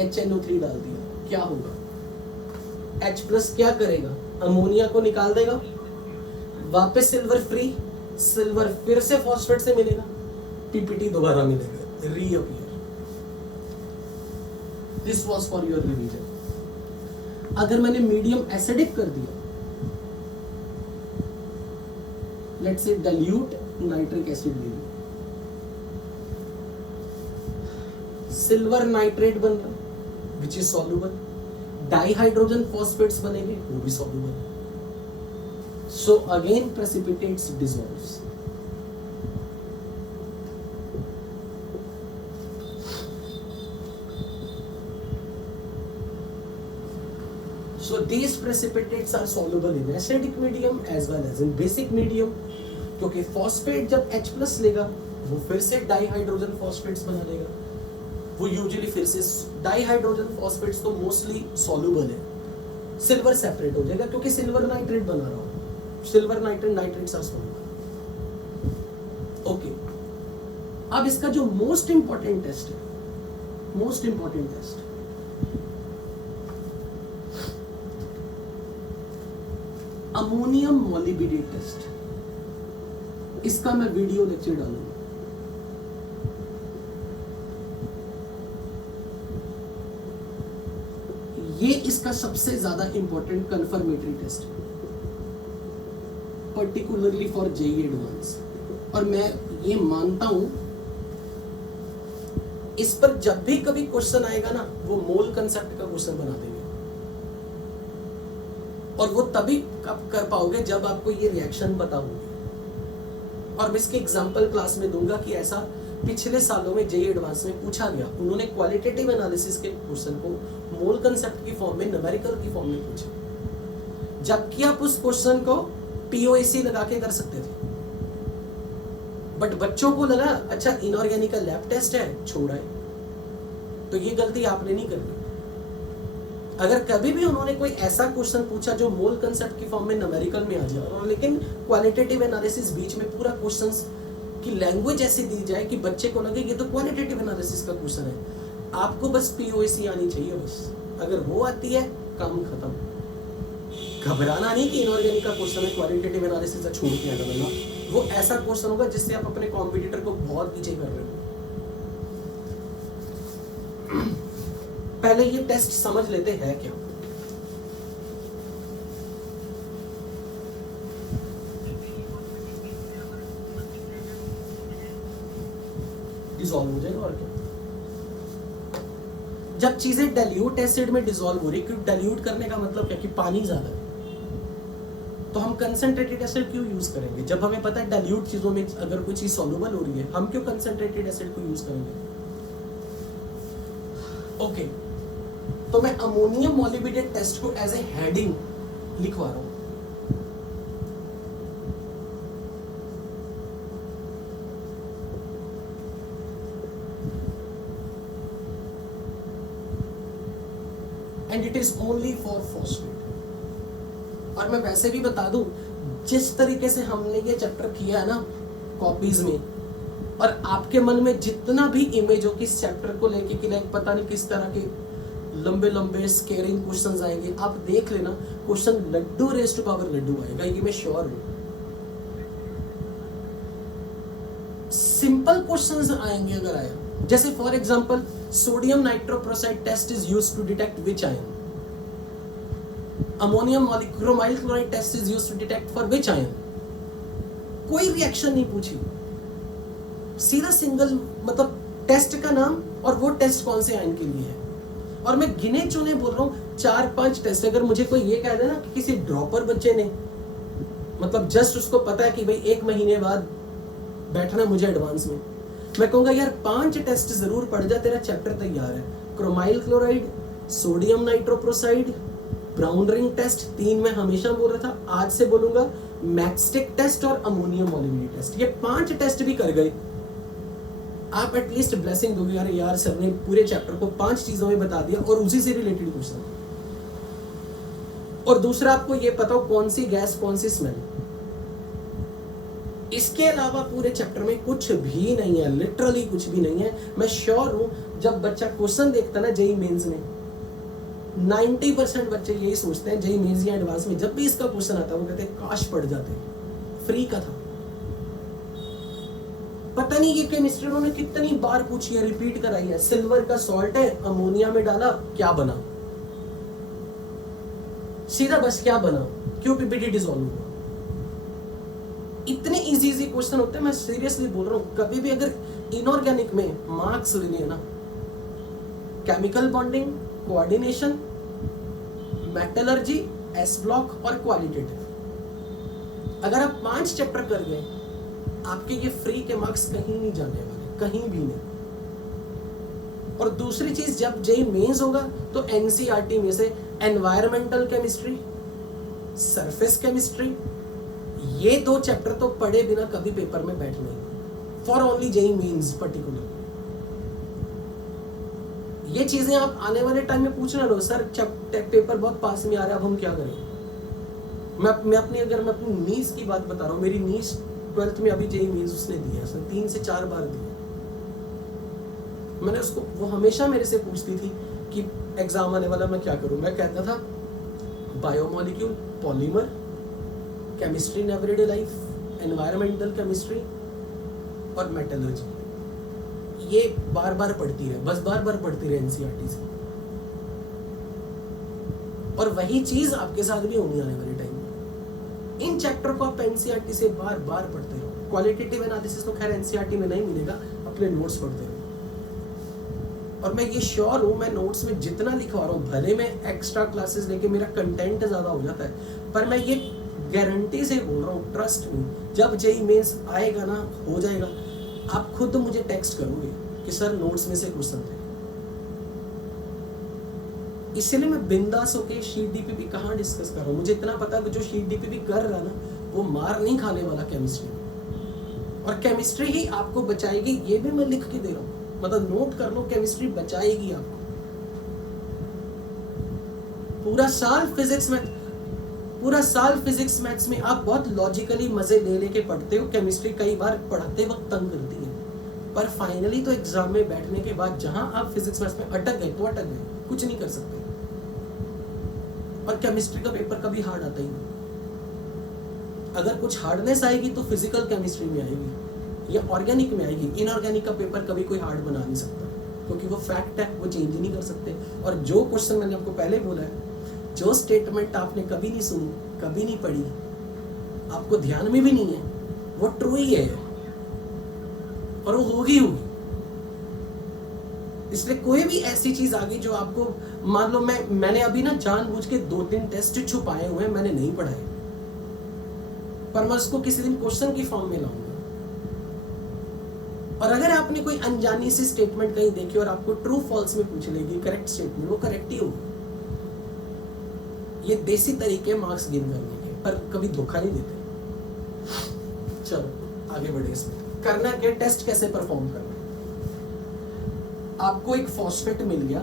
HNO3 डाल दिया, क्या होगा? H+ क्या करेगा? अमोनिया को निकाल देगा, वापस सिल्वर फ्री, सिल्वर फिर से फॉस्फेट से मिलेगा, पीपीटी दोबारा मिलेगा, reappear. This was for your revision. अगर मैंने मीडियम एसिडिक कर दिया, let's say dilute nitric acid ले लिया, सिल्वर नाइट्रेट बन रहा which is soluble, dihydrogen phosphates बनेंगे वो भी soluble. So again precipitates dissolves. So these precipitates are soluble in acidic medium as well as in basic medium, क्योंकि phosphate जब H+ लेगा वो फिर से डाइहाइड्रोजन फॉस्फेट्स बना देगा। वो यूजुअली फिर से डाइहाइड्रोजन फॉस्फेट्स तो मोस्टली सॉल्युबल है, सिल्वर सेपरेट हो जाएगा क्योंकि सिल्वर नाइट्रेट बना रहा हूं, silver nitrate nitrates are soluble. Okay, अब इसका जो मोस्ट इंपॉर्टेंट टेस्ट है, most important test, ammonium molybdate test, इसका मैं वीडियो लेक्चर डालूंगा। ये इसका सबसे ज्यादा इंपॉर्टेंट कंफर्मेटरी टेस्ट है, पर्टिकुलरली फॉर जेईई एडवांस। और मैं ये मानता हूं इस पर जब भी कभी क्वेश्चन आएगा ना, वो मोल कंसेप्ट का क्वेश्चन बना देंगे। और वो तभी कर पाओगे जब आपको ये रिएक्शन पता होगी। और मैं इसके एग्जांपल क्लास में दूंगा कि ऐसा पिछले सालों में जेईई एडवांस में पूछा गया। उन्होंने क्वालिटेटिव एनालिसिस के क्वेश्चन को मोल कंसेप्ट की फॉर्म में, न्यूमेरिकल की फॉर्म में पूछा, जबकि आप उस क्वेश्चन को पीओएसी लगा के कर सकते थे। बट बच्चों को लगा अच्छा इनऑर्गेनिक का लैब टेस्ट है, छोड़ा है। तो ये गलती आपने नहीं करनी। अगर कभी भी उन्होंने कोई ऐसा क्वेश्चन पूछा जो मोल कंसेप्ट की फॉर्म में न्यूमेरिकल में आ जाए, और लेकिन क्वालिटेटिव एनालिसिस बीच में पूरा क्वेश्चंस की लैंग्वेज ऐसी दी जाए कि बच्चे को लगे ये तो क्वालिटेटिव एनालिसिस का क्वेश्चन है, आपको बस पीओएसी आनी चाहिए बस। अगर वो आती है काम खत्म। घबराना नहीं कि इनऑर्गेनिक का क्वेश्चन है, क्वालिटेटिव एनालिसिस से छोड़ के हटना। वो ऐसा क्वेश्चन होगा जिससे आप अपने कॉम्पिटिटर को बहुत पीछे कर रहे हो। पहले ये टेस्ट समझ लेते हैं क्या। डिसॉल्व हो जाएगा और क्या। जब चीजें डाइल्यूट एसिड में डिसॉल्व हो रही, क्यों डाइल्यूट करने का मतलब क्या कि पानी ज्यादा है, तो हम कंसंट्रेटेड एसिड क्यों यूज करेंगे? जब हमें पता है डाइल्यूट चीजों में अगर कोई चीज सॉल्युबल हो रही है, हम क्यों कंसंट्रेटेड एसिड को यूज करेंगे? ओके, तो मैं अमोनियम मॉलिबिडेट टेस्ट को एज ए हेडिंग लिखवा रहा हूं। And it is only for phosphate. और मैं वैसे भी बता दूं, जिस तरीके से हमने ये चैप्टर किया है ना कॉपीज में, और आपके मन में जितना भी इमेज हो कि इस चैप्टर को लेके कि लाइक पता नहीं किस तरह के लंबे लंबे स्केरिंग क्वेश्चंस आएंगे, आप देख लेना क्वेश्चन लड्डू रेज़ टू पावर लड्डू आएगा, ये मैं श्योर हूं। सिंपल क्वेश्चंस आएंगे अगर आया, जैसे for example sodium nitroprusside test is used to detect which ion, ammonium chromyl chloride test is used to detect for which ion. कोई रिएक्शन नहीं पूछी, सीधा सिंगल मतलब टेस्ट का नाम और वो टेस्ट कौन से आयन के लिए है। और मैं गिने चुने बोल रहा हूं 4-5 टेस्ट। अगर मुझे कोई ये कह देना कि किसी ड्रॉपर बच्चे ने मतलब जस्ट उसको पता है कि भाई 1 महीने बाद बैठना मुझे एडवांस में, मैं कहूंगा यार 5 टेस्ट जरूर पढ़ जा, तेरा चैप्टर तैयार है। Chromyl chloride, sodium nitroprusside, brown ring test, 3 मैं हमेशा बोल रहा था, आज से बोलूंगा मैक्सटिक टेस्ट और अमोनियम मॉलिबिडेट टेस्ट। ये 5 टेस्ट भी कर गए, आप एटलीस्ट ब्लेसिंग दोगे यार, यार सर ने पूरे चैप्टर को 5 चीजों में बता दिया और उसी से रिलेटेड क्वेश्चन। और दूसरा, आपको ये पता हो कौन सी गैस कौन सी स्मेल। इसके अलावा पूरे चैप्टर में कुछ भी नहीं है, लिटरली कुछ भी नहीं है। मैं श्योर हूं जब बच्चा क्वेश्चन देखता ना जेईई मेंस में, 90% बच्चे यही सोचते हैं जेईई मेंस या एडवांस में जब भी इसका क्वेश्चन आता है वो कहते हैं काश पढ़ जाते, फ्री का था। पता नहीं ये केमिस्ट्री उन्होंने कितनी बार पूछी है, रिपीट कराई है। सिल्वर का सॉल्ट है, अमोनिया में डाला, क्या बना? सीधा बस क्या बना, क्यों पीपीटी डिसॉल्व हुआ। इतने इजी क्वेश्चन होते हैं। मैं सीरियसली बोल रहा हूं, कभी भी अगर इनऑर्गेनिक में मार्क्स लेने हैं ना, chemical bonding, coordination, metallurgy, S block और क्वालिटेटिव, अगर आप 5 चैप्टर कर गए, आपके ये फ्री के मार्क्स कहीं नहीं जाने वाले, कहीं भी नहीं। और दूसरी चीज, जब जेईई मेंस होगा तो एनसीईआरटी में से एनवायरमेंटल केमिस्ट्री, सरफेस केमिस्ट्री, ये 2 चैप्टर तो पढ़े बिना कभी पेपर में बैठ नहीं, for only JEE Mains particular. ये चीजें आप आने वाले टाइम में पूछना लो, सर पेपर बहुत पास में आ रहा है, अब हम क्या करें। मैं अपनी नीस की बात बता रहा हूँ, मेरी नीस 12th में अभी जेईई मेंस उसने दिया, 3 से 4 बार दिया। मैंने उसको, वो हमेशा मेरे से पूछती थी कि एग्जाम आने वाला, मैं क्या करूं। मैं कहता था biomolecule, polymer, chemistry in everyday life, environmental chemistry और मेटलर्जी। ये बार बार पढ़ती रहे, बस बार बार पढ़ती रहे एनसीईआरटी से। और वही चीज आपके साथ भी होनी आने वाले टाइम में। इन चैप्टर को आप एनसीईआरटी से बार बार पढ़ते रहो। क्वालिटेटिव एनालिसिस तो खैर एनसीईआरटी में नहीं मिलेगा, अपने नोट्स पढ़ते रहो। और मैं ये श्योर हूँ, मैं नोट्स में जितना लिखवा रहा हूँ, भले मैं एक्स्ट्रा क्लासेस लेके मेरा कंटेंट ज़्यादा हो जाता है, पर मैं ये गारंटी से बोल रहा हूँ, ट्रस्ट मी, जब जेईई मेंस आएगा ना, हो जाएगा, आप खुद मुझे टेक्स्ट करोगे कि सर नोट्स में से क्वेश्चन थे। इसलिए मैं बिंदास होके शीट डीपीपी कहाँ डिस्कस कर रहा हूँ। मुझे इतना पता है कि जो शीट डीपीपी कर रहा है ना, वो मार नहीं खाने वाला केमिस्ट्री में, और केमिस्ट्री ही आपको बचाएगी। ये भी मैं लिख के दे रहा हूँ, मतलब नोट कर लो, केमिस्ट्री बचाएगी आपको। पूरा साल फिजिक्स मैथ्स में आप बहुत लॉजिकली मजे ले लेके पढ़ते हो। केमिस्ट्री कई बार पढ़ते वक्त तंग करती है, पर फाइनली तो एग्जाम में बैठने के बाद जहां आप फिजिक्स मैथ्स में अटक गए तो अटक गए, कुछ नहीं कर सकते। और केमिस्ट्री का पेपर कभी हार्ड आता ही नहीं। अगर कुछ हार्डनेस आएगी तो फिजिकल केमिस्ट्री में आएगी या ऑर्गेनिक में आएगी। इनऑर्गेनिक का पेपर कभी कोई हार्ड बना नहीं सकता, क्योंकि वो फैक्ट है, वो चेंज ही नहीं कर सकते। और जो क्वेश्चन मैंने आपको पहले बोला है, जो स्टेटमेंट आपने कभी नहीं सुनी, कभी नहीं पढ़ी, आपको ध्यान में भी नहीं है, वो ट्रू ही है और वो होगी। इसलिए कोई भी ऐसी चीज आ गई जो आपको, मान लो मैंने अभी ना जानबूझ के 2-3 टेस्ट छुपाए हुए हैं, मैंने नहीं पढ़ाए, पर मैं उसको किसी दिन क्वेश्चन की फॉर्म में लाऊंगा। और अगर आपने कोई अनजानी सी स्टेटमेंट कहीं देखी और आपको ट्रू फॉल्स में पूछ लेगी करेक्ट स्टेटमेंट, वो करेक्ट ही होगी। ये देसी तरीके मार्क्स गेन करने के, पर कभी धोखा नहीं देते। चलो आगे बढ़े। इसमें करना क्या, टेस्ट कैसे परफॉर्म करना है। आपको एक फॉस्फेट मिल गया,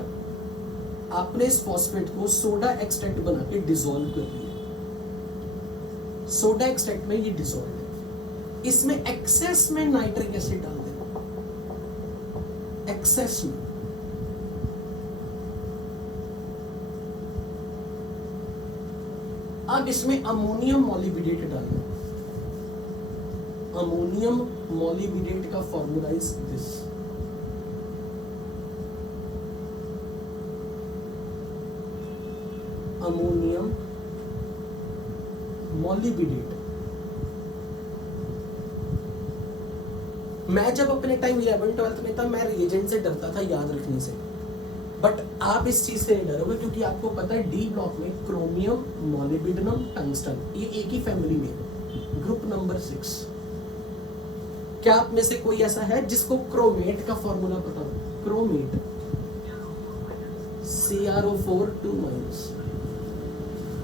आपने इस फॉस्फेट को सोडा एक्सट्रैक्ट बना के डिसॉल्व कर लिया। सोडा एक्सट्रैक्ट में ये डिसॉल्व है, इसमें एक्सेस में नाइट्रिक एसिड डाल देना, एक्सेस में। अब इसमें अमोनियम मॉलिब्डेट डालना। अमोनियम मॉलिब्डेट का फॉर्मूला इज दिस। अमोनियम मॉलिब्डेट। मैं जब अपने टाइम 11-12 में था, मैं रिएजेंट से डरता था याद रखने से, बट आप इस चीज से नहीं डरोगे, क्योंकि आपको पता है डी ब्लॉक में क्रोमियम, मॉलिब्डेनम, टंगस्टन, ये एक ही फैमिली में, ग्रुप नंबर 6। क्या आप में से कोई ऐसा है जिसको क्रोमेट का फॉर्मूला पता हो? Chromate CrO4 2-।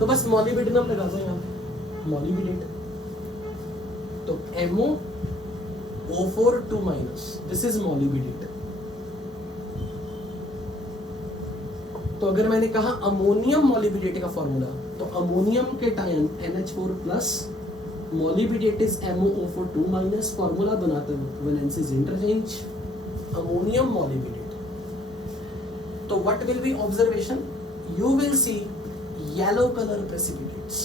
तो बस मॉलिब्डेनम लगा दो यहाँ पे, मॉलिब्डेट, तो MoO4 2-, दिस इज मॉलिब्डेट। तो अगर मैंने कहा अमोनियम मॉलिब्डेट का फॉर्मूला, तो अमोनियम के time NH4+, मॉलिब्डेट is MoO4 2-, formula बनाते वक्त वैलेंसीज इंटरचेंज, अमोनियम मॉलिब्डेट। तो what will be observation, you will see yellow colour precipitates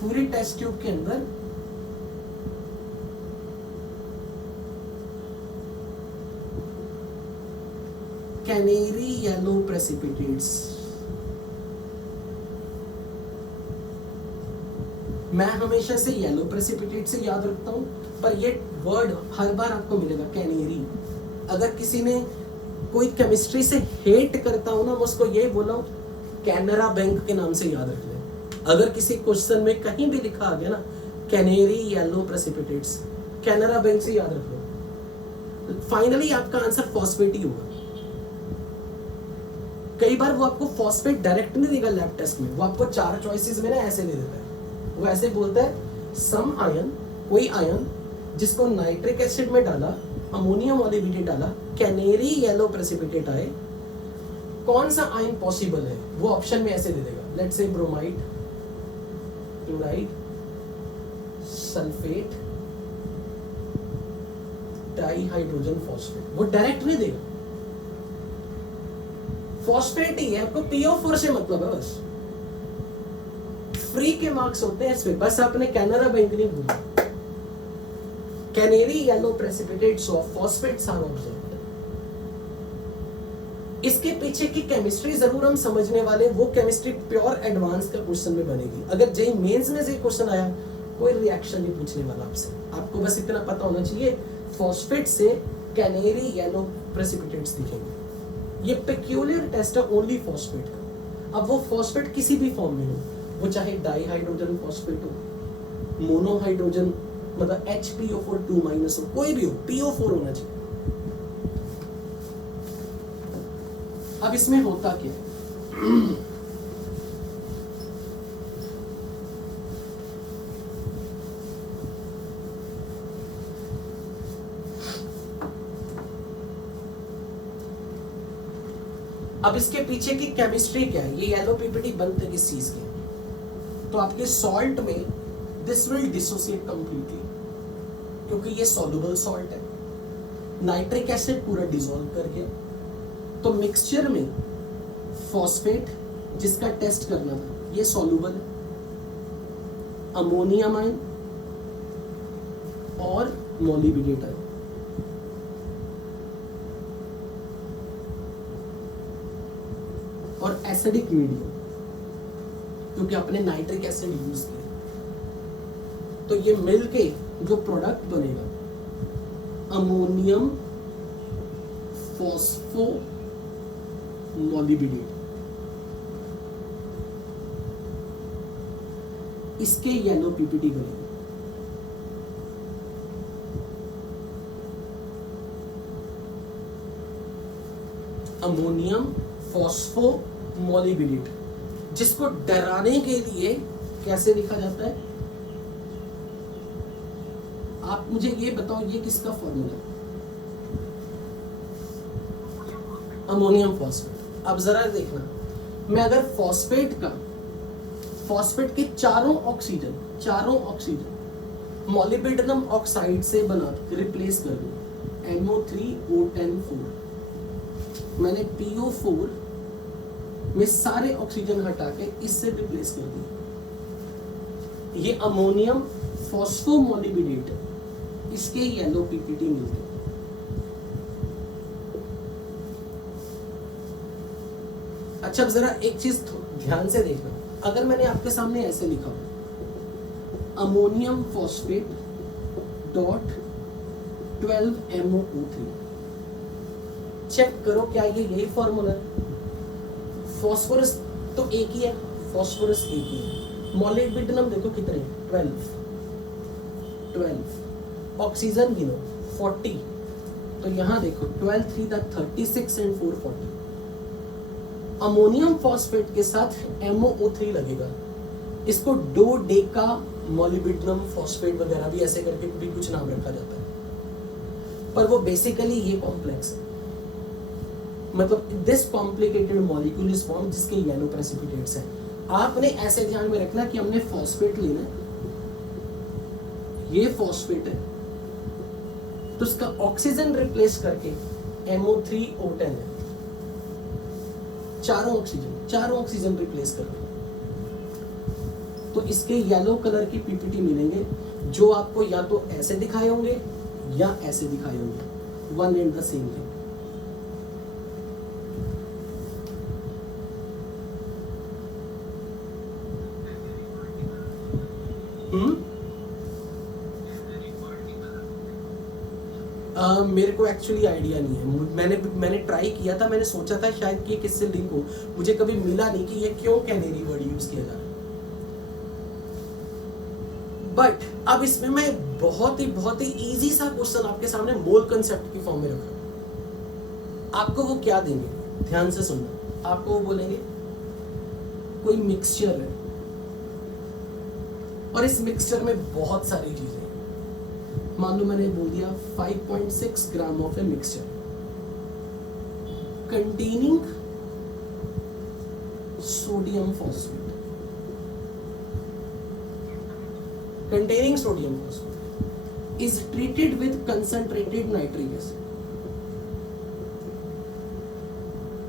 पूरी टेस्ट ट्यूब के अंदर। Canary yellow precipitates. मैं हमेशा से येलो प्रेसिपिटेट से याद रखता हूं, पर ये वर्ड हर बार आपको मिलेगा, कैनेरी। अगर किसी ने कोई केमिस्ट्री से हेट करता हूं ना, मैं उसको ये बोला हूं कैनरा बैंक के नाम से याद रख ले। अगर किसी क्वेश्चन में कहीं भी लिखा आ गया ना canary yellow precipitates, Canara bank से याद रख लो, फाइनली आपका आंसर फॉस्फेट ही होगा। कई बार वो आपको फॉस्फेट डायरेक्ट नहीं देगा लैब टेस्ट में, वो आपको 4 चॉइसेस में ना ऐसे दे देता है। वो ऐसे बोलता है सम आयन, कोई आयन जिसको नाइट्रिक एसिड में डाला, अमोनियम मॉलिब्डेट डाला, कैनेरी येलो प्रेसिपिटेट आए, कौन सा आयन पॉसिबल है, वो ऑप्शन में ऐसे दे देगा। Let's say bromide, chloride, sulphate, di hydrogen phosphate, वो डायरेक्ट नहीं देगा, फॉस्फेट ही है, आपको PO4 से मतलब है बस। फ्री के मार्क्स होते हैं इसमें, बस आपने कैनरा बैंक नहीं भूलना। Canary yellow precipitates of phosphates are observed. इसके पीछे की केमिस्ट्री जरूर हम समझने वाले, वो केमिस्ट्री प्योर एडवांस का क्वेश्चन में बनेगी। अगर जेई मेंस में से क्वेश्चन आया, कोई रिएक्शन नहीं पूछने वाला आपसे, आपको बस इतना पता होना चाहिए फॉस्फेट से कैनेरी येलो प्रेसिपिटेट्स दिखेंगे। ये पेक्यूलियर टेस्ट है ओनली फॉस्फेट का। अब वो फॉस्फेट किसी भी फॉर्म में हो, वो चाहे डाई हाइड्रोजन फॉस्फेट हो, मोनोहाइड्रोजन मतलब HPO4 2- हो, कोई भी हो, PO4 होना चाहिए। अब इसमें होता क्या है? अब इसके पीछे की केमिस्ट्री क्या है? ये येलो पीपीटी बनते किस चीज के? तो आपके सॉल्ट में दिस विल डिसोसिएट कंप्लीटली, क्योंकि ये सॉल्युबल सॉल्ट है, नाइट्रिक एसिड पूरा डिसॉल्व कर गया। तो मिक्सचर में फॉस्फेट जिसका टेस्ट करना था ये सॉल्युबल है, अमोनियम आयन और मोलिबिडेट आयन। और एसिडिक मीडियम, क्योंकि आपने नाइट्रिक एसिड यूज किया, तो ये मिलके जो प्रोडक्ट बनेगा अमोनियम फॉस्फो मोलिबिडेट, इसके येलो पीपीटी बनेगी। अमोनियम फॉस्फो मोलिबिडेट, जिसको डराने के लिए कैसे लिखा जाता है? आप मुझे ये बताओ, ये किसका फॉर्मूला? Ammonium phosphate. अब जरा देखना, मैं अगर फॉस्फेट के चारों ऑक्सीजन मोलिब्डेनम ऑक्साइड से बना रिप्लेस कर दूं, NO3O10 मैंने PO4 में सारे ऑक्सीजन हटा के इससे रिप्लेस कर दिया। ये अमोनियम फॉस्फोमोलिबिडेट है, इसके येलो पीपीटी मिलते हैं। अच्छा, जरा एक चीज ध्यान से देखना, अगर मैंने आपके सामने ऐसे लिखा हो ammonium phosphate dot 12MOO3, check करो क्या ये यही फॉर्मूला है? फॉस्फोरस तो एक ही है, फॉस्फोरस एक ही है, मोलिब्डेनम देखो कितने, 12, ऑक्सीजन गिनो 40, तो यहां देखो 12 3 36 एंड 4 40। अमोनियम फॉस्फेट के साथ MOO3 लगेगा, इसको डोडेका मोलिब्डेनम फॉस्फेट वगैरह भी ऐसे करके भी कुछ नाम रखा जाता है, पर वो बेसिकली ये कॉम्प्लेक्स है, मतलब this complicated molecule is form जिसके येलो प्रेसिपिटेट्स हैं। आपने ऐसे ध्यान में रखना कि हमने फॉस्फेट लेना है, ये फॉस्फेट है, तो इसका ऑक्सीजन रिप्लेस करके MO3O10 है, चारों ऑक्सीजन रिप्लेस करके, तो इसके येलो कलर की पीपीटी मिलेंगे, जो आपको या तो ऐसे दिखाए होंगे या ऐसे दिखाए होंगे, one and the same thing. मेरे को एक्चुअली आइडिया नहीं है, मैंने ट्राई किया था, मैंने सोचा था शायद कि किससे लिंक हो, मुझे कभी मिला नहीं कि ये क्यों कैनेरी वर्ड यूज किया जा रहा है। बट अब इसमें मैं बहुत ही इजी सा क्वेश्चन आपके सामने मोल कंसेप्ट की फॉर्म में रखा। आपको वो क्या देंगे, ध्यान से सुनना, आपको वो बोलेंगे कोई मिक्सचर है और इस मिक्सचर में बहुत सारी चीजें, मान लो मैंने बोल दिया 5.6 gram of a mixture containing sodium phosphate, is treated with concentrated nitric acid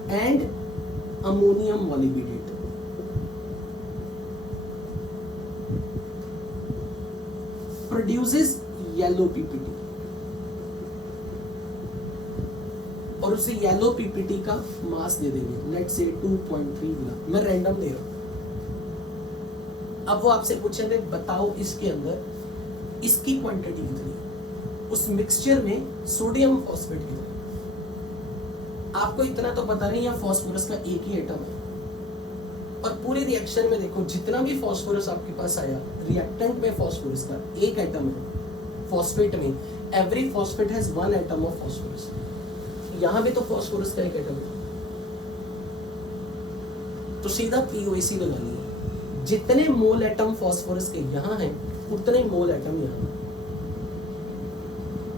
and ammonium molybdenate. Produces yellow PPT. और उसे येलो पीपीटी का मास दे देंगे, लेट से 2.3 ग्राम, मैं रैंडम दे रहा हूं। अब वो आपसे पूछेंगे बताओ इसके अंदर इसकी क्वांटिटी कितनी, उस मिक्सचर में सोडियम फॉस्फेट कितना। आपको इतना तो पता नहीं है फॉस्फोरस का एक ही एटम है, और पूरे रिएक्शन में देखो जितना भी फॉस्फोरस आपके पास आया, रिएक्टेंट में फॉस्फोरस का एक एटम है, फॉस्फेट में every phosphate has one atom of phosphorus. यहां भी तो फॉस्फोरस का एक एटम है, तो सीधा पीओसी लगानी है। जितने मोल एटम फॉस्फोरस के यहां हैं उतने मोल एटम यहां।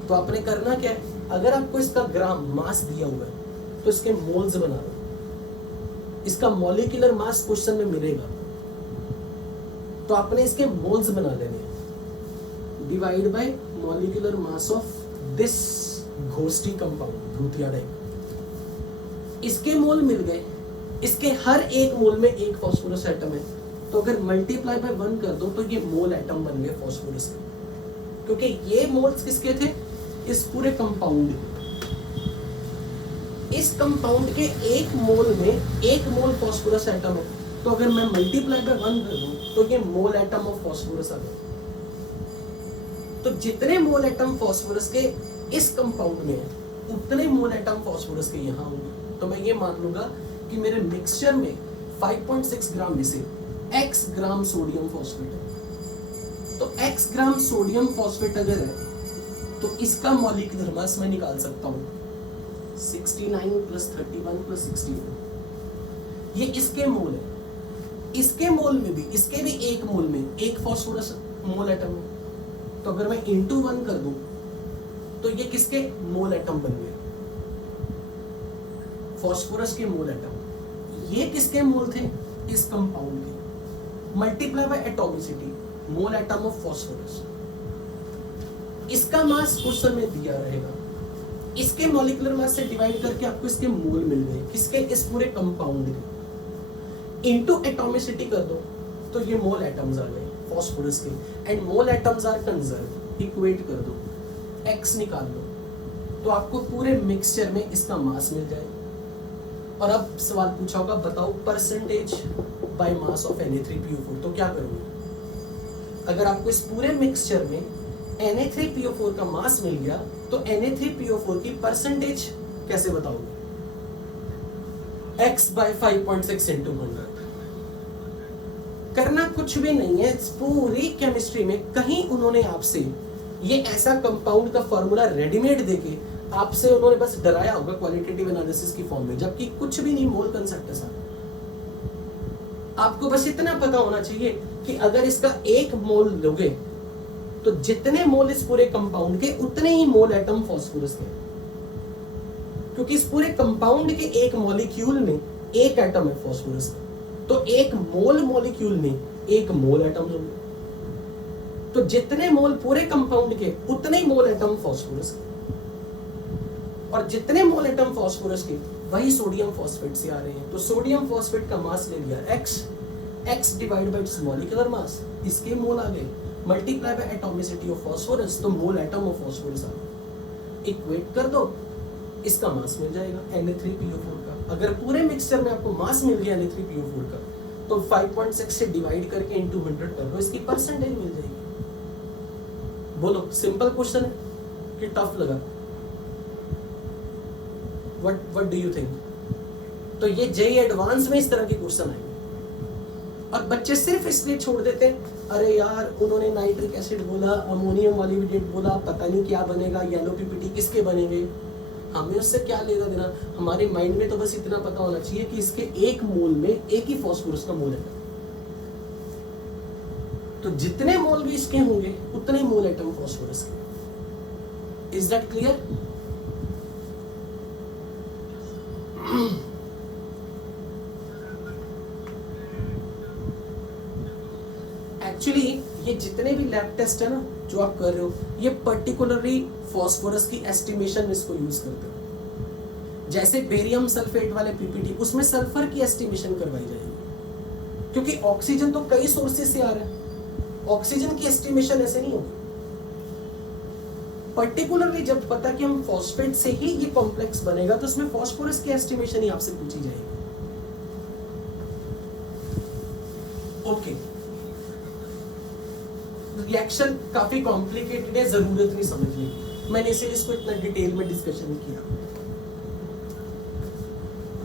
तो आपने करना क्या है, अगर आपको इसका ग्राम मास दिया हुआ है तो इसके मोल्स बना दो। इसका मॉलिक्यूलर मास क्वेश्चन में मिलेगा, तो आपने इसके मोल्स बना लेने हैं, divide by molecular mass of this ghosty compound, भूतिया टाइप। इसके मोल मिल गए, इसके हर एक मोल में एक फॉस्फोरस एटम है, तो अगर मल्टीप्लाई बाय 1 कर दो तो ये मोल एटम बन गए फॉस्फोरस के, क्योंकि ये मोल्स किसके थे, इस पूरे कंपाउंड के। इस कंपाउंड के एक मोल में एक मोल फॉस्फोरस एटम है, तो अगर मैं मल्टीप्लाई बाय 1 कर दूं तो ये मोल एटम ऑफ फॉस्फोरस आ गया। तो जितने मोल एटम फॉस्फोरस के इस कंपाउंड में है उतने मोल एटम फॉस्फोरस के यहां होंगे। तो मैं ये मान लूंगा कि मेरे मिक्सचर में 5.6 ग्राम में से x ग्राम सोडियम फॉस्फेट है। तो x ग्राम सोडियम फॉस्फेट अगर है तो इसका मॉलिक्यूलर मास मैं निकाल सकता हूं 69 + 31 + 61। ये इसके मोल है। इसके मोल में भी, इसके भी एक मोल में एक फॉस्फोरस मोल एटम है, तो अगर मैं इंटू 1 कर दूं तो ये किसके मोल एटम बन गए, फॉस्फोरस के मोल एटम। ये किसके मोल थे, इस कंपाउंड के। Multiply by atomicity, mole atom of phosphorus. इसका मास क्वेश्चन में दिया रहेगा, इसके मॉलिक्यूलर मास से डिवाइड करके आपको इसके मोल मिल गए, किसके, इस पूरे कंपाउंड के। इनटू एटॉमिसिटी कर दो तो ये मोल एटम्स आ गए फॉस्फोरस के, and mole atoms are conserve. Equate कर दो, x निकाल लो, तो आपको पूरे मिक्सचर में इसका मास मिल जाए। और अब सवाल पूछा होगा बताओ percentage by mass of Na3PO4, तो क्या करोगे। अगर आपको इस पूरे मिक्सचर में Na3PO4 का मास मिल गया तो Na3PO4 की परसेंटेज कैसे बताओगे, x by 5.6 × 100। करना कुछ भी नहीं है, पूरी केमिस्ट्री में कहीं उन्होंने आपसे ये ऐसा कंपाउंड का फॉर्मूला रेडीमेड देके आपसे उन्होंने बस डराया होगा क्वालिटेटिव एनालिसिस की फॉर्म में, जबकि कुछ भी नहीं, मोल कंसेप्ट है सारा। आपको बस इतना पता होना चाहिए कि अगर इसका एक मोल लोगे तो जितने मोल इस पूरे कंपाउंड के उतने ही मोल एटम फॉस्फोरस के, क्योंकि इस पूरे कंपाउंड के एक मॉलिक्यूल में एक एटम है फॉस्फोरस का, तो एक मोल मॉलिक्यूल में एक मोल एटम होंगे। तो जितने मोल पूरे कंपाउंड के उतने ही मोल एटम फॉस्फोरस के, और जितने मोल एटम फॉस्फोरस के वही सोडियम फॉस्फेट से आ रहे हैं। तो सोडियम फॉस्फेट का मास ले लिया x divide by it's molecular mass, इसके मोल आ गए, multiply by atomicity of phosphorus, तो मोल एटम ऑफ फॉस्फोरस आ गए। इक्वेट कर दो, इसका मास मिल जाएगा Na3PO4 का। अगर पूरे मिक्सचर में आपको मास मिल गया Na3PO4 का तो 5.6 से डिवाइड करके इंटू 100 कर दो, इसकी परसेंटेज मिल जाएगी। बोलो सिंपल क्वेश्चन है कि टफ लगा, व्हाट डू यू थिंक। तो ये जेईई एडवांस में इस तरह के क्वेश्चन आएंगे, और बच्चे सिर्फ इसलिए छोड़ देते हैं अरे यार उन्होंने नाइट्रिक एसिड बोला, अमोनियम मॉलिब्डेनेट बोला, पता नहीं क्या बनेगा, येलो पीपीटी किसके बनेंगे, हमें उससे क्या लेगा देना। हमारे माइंड में तो बस इतना पता होना चाहिए कि इसके एक मोल में एक ही फॉस्फोरस का मोल है, तो जितने मोल भी इसके होंगे उतने मोल एटम फॉस्फोरस के। Is that clear. एक्चुअली ये जितने भी लैब टेस्ट है ना जो आप कर रहे हो, ये पर्टिकुलरली फॉस्फोरस की एस्टिमेशन में इसको यूज करते हो। जैसे बेरियम सल्फेट वाले पीपीटी, उसमें सल्फर की एस्टिमेशन करवाई जाएगी, क्योंकि ऑक्सीजन तो कई सोर्सेज से आ रहा है, ऑक्सीजन की एस्टिमेशन ऐसे नहीं होगी। पर्टिकुलरली जब पता कि हम फॉस्फेट से ही ये कॉम्प्लेक्स बनेगा, तो उसमें फॉस्फोरस की एस्टिमेशन ही आपसे पूछी जाएगी। ओके, रिएक्शन काफी कॉम्प्लिकेटेड है, जरूरत नहीं समझने की, मैंने इसीलिए इसको इतना डिटेल में डिस्कशन नहीं किया।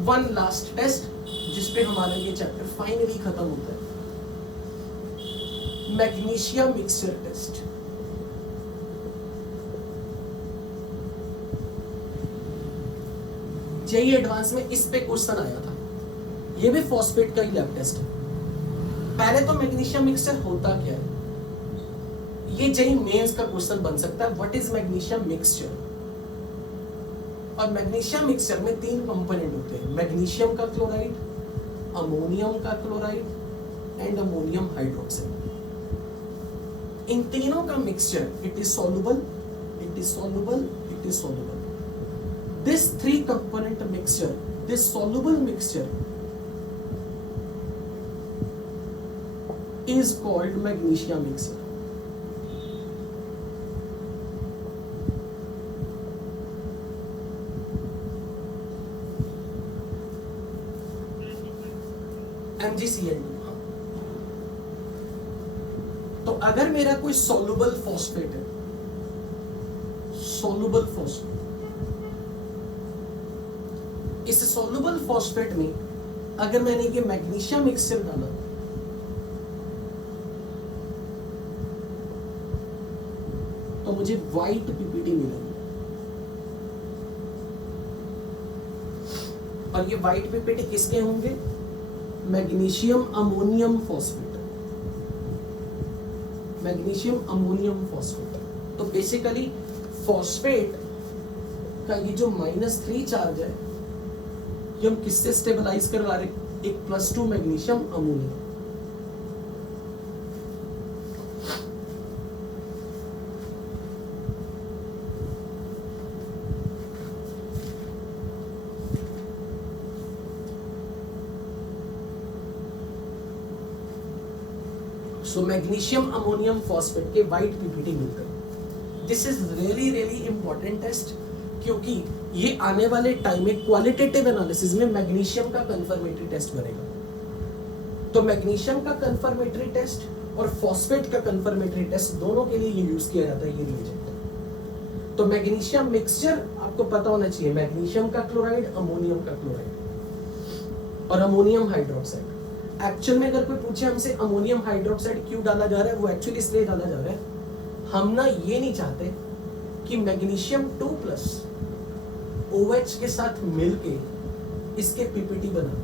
वन लास्ट टेस्ट जिसपे हमारा ये चैप्टर फाइनली खत्म होता है, magnesium mixture test. JEE Advance में इस पे क्वेश्चन आया था, ये भी फॉस्फेट का ही लैब टेस्ट है। पहले तो मैग्नीशियम मिक्सचर होता क्या है, ये जेईई मेंस का क्वेश्चन बन सकता है, व्हाट इज मैग्नीशियम मिक्सचर। और मैग्नीशियम मिक्सचर में 3 कंपोनेंट होते हैं, मैग्नीशियम का क्लोराइड, अमोनियम का क्लोराइड एंड अमोनियम हाइड्रोक्साइड। इन तीनों का mixture, it is soluble, it is soluble, it is soluble. This 3 component mixture, this soluble mixture is called magnesium mixture. MgCl2। तो अगर मेरा कोई soluble phosphate है, soluble phosphate, इस soluble phosphate में अगर मैंने ये मैग्नीशियम मिक्सचर डाला, तो मुझे व्हाइट पीपीटी मिलेगी। और ये व्हाइट पीपीटी किसके होंगे, magnesium ammonium phosphate, magnesium ammonium phosphate. तो बेसिकली फॉस्फेट का ये जो -3 चार्ज है, ये हम किससे स्टेबलाइज करवा रहे, एक +2 magnesium ammonium. So magnesium ammonium phosphate के व्हाइट पीपीटी मिलते हैं। This is really really important test, क्योंकि ये आने वाले टाइम में क्वालिटेटिव एनालिसिस में मैग्नीशियम का कंफर्मेटरी टेस्ट बनेगा। तो मैग्नीशियम का कंफर्मेटरी टेस्ट और फॉस्फेट का कंफर्मेटरी टेस्ट दोनों के लिए ये यूज किया जाता है, ये रिएजेंट। तो मैग्नीशियम मिक्सचर आपको पता होना चाहिए, मैग्नीशियम का क्लोराइड, अमोनियम का क्लोराइड और अमोनियम हाइड्रोक्साइड। एक्चुअल में अगर कोई पूछे हमसे अमोनियम हाइड्रोक्साइड क्यों डाला जा रहा है, वो एक्चुअली इसलिए डाला जा रहा है, हम ना ये नहीं चाहते कि मैग्नीशियम 2+ OH के साथ मिलके इसके पीपीटी बना,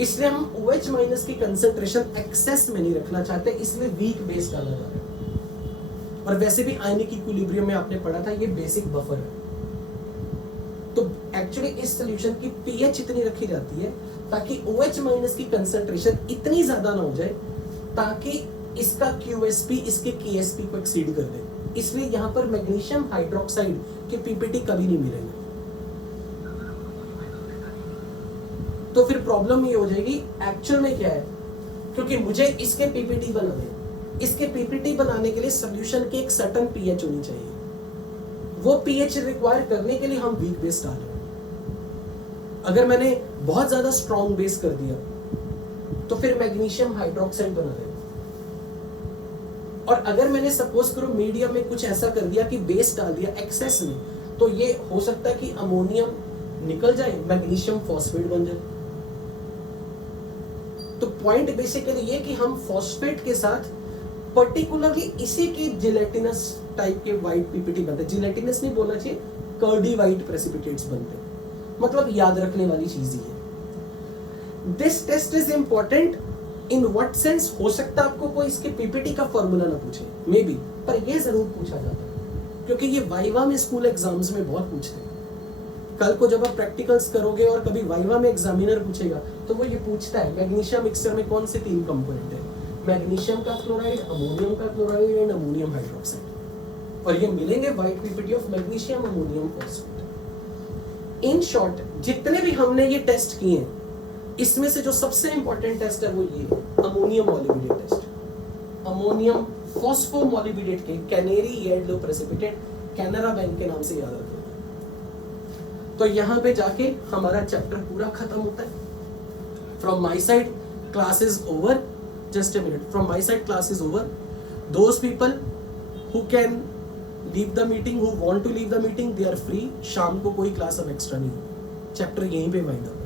इसलिए हम OH- की कंसंट्रेशन एक्सेस में नहीं रखना चाहते, इसलिए वीक बेस डाला जा रहा है। और वैसे भी आयनिक इक्विलिब्रियम में आपने पढ़ा था, ये बेसिक बफर है। तो एक्चुअली इस सॉल्यूशन की पीएच इतनी रखी जाती है ताकि OH- की कंसंट्रेशन इतनी ज्यादा ना हो जाए ताकि इसका QSP इसके KSP को एक्सीड कर दे। इसलिए यहाँ पर मैग्नीशियम हाइड्रोक्साइड के पीपीटी कभी नहीं मिलेंगे। तो फिर प्रॉब्लम ये हो जाएगी, एक्चुअल में क्या है, क्योंकि मुझे इसके पीपीटी बनाने, इसके पीपीटी बनाने के लिए सॉल्यूशन की एक सर्टेन पीएच होनी चाहिए। वो पीएच रिक्वायर करने के लिए हम वीक बेस डालें। अगर मैंने बहुत ज्यादा स्ट्रॉन्ग बेस कर दिया तो फिर मैग्नीशियम हाइड्रोक्साइड बना देगा। और अगर मैंने सपोज करो मीडियम में कुछ ऐसा कर दिया कि बेस डाल दिया एक्सेस में, तो ये हो सकता है कि अमोनियम निकल जाए, मैग्नीशियम फॉस्फेट बन जाए। तो पॉइंट बेसिकली ये कि हम फॉस्फेट के साथ पर्टिकुलरली इसी के जिलेटिनस टाइप के व्हाइट पीपीटी बनते हैं। जिलेटिनस नहीं बोलना चाहिए, कर्डी व्हाइट प्रेसिपिटेट्स बनते हैं। मतलब याद रखने वाली चीज ही है। This test is important in what sense, हो सकता है आपको कोई इसके पीपीटी का फॉर्मूला ना पूछे मे बी, पर ये जरूर पूछा जाता है क्योंकि ये वाइवा में स्कूल एग्जाम्स में बहुत पूछते हैं। कल को जब आप प्रैक्टिकल्स करोगे और कभी वाइवा में एग्जामिनर पूछेगा तो वो ये पूछता है मैग्नीशियम मिक्सचर में कौन से 3 कंपोनेंट है, मैग्नीशियम का क्लोराइड, अमोनियम का क्लोराइड एंड अमोनियम हाइड्रोक्साइड, और ये मिलेंगे white PPT of magnesium ammonium phosphate. In short जितने भी हमने ये टेस्ट किए हैं इसमें से जो सबसे इंपॉर्टेंट टेस्ट है वो ये अमोनियम मॉलिब्डेट टेस्ट, अमोनियम फॉस्फोमोलिब्डेट के canary yellow precipitate, Canara bank के नाम से याद रखिएगा। तो यहाँ पे जाके हमारा चैप्टर पूरा खत्म होता है। From my side class is over, just a minute, from my side class is over. Those people who can leave the meeting, who want to leave the meeting, they are free. शाम को कोई class अब extra नहीं, chapter यहीं पे wind up.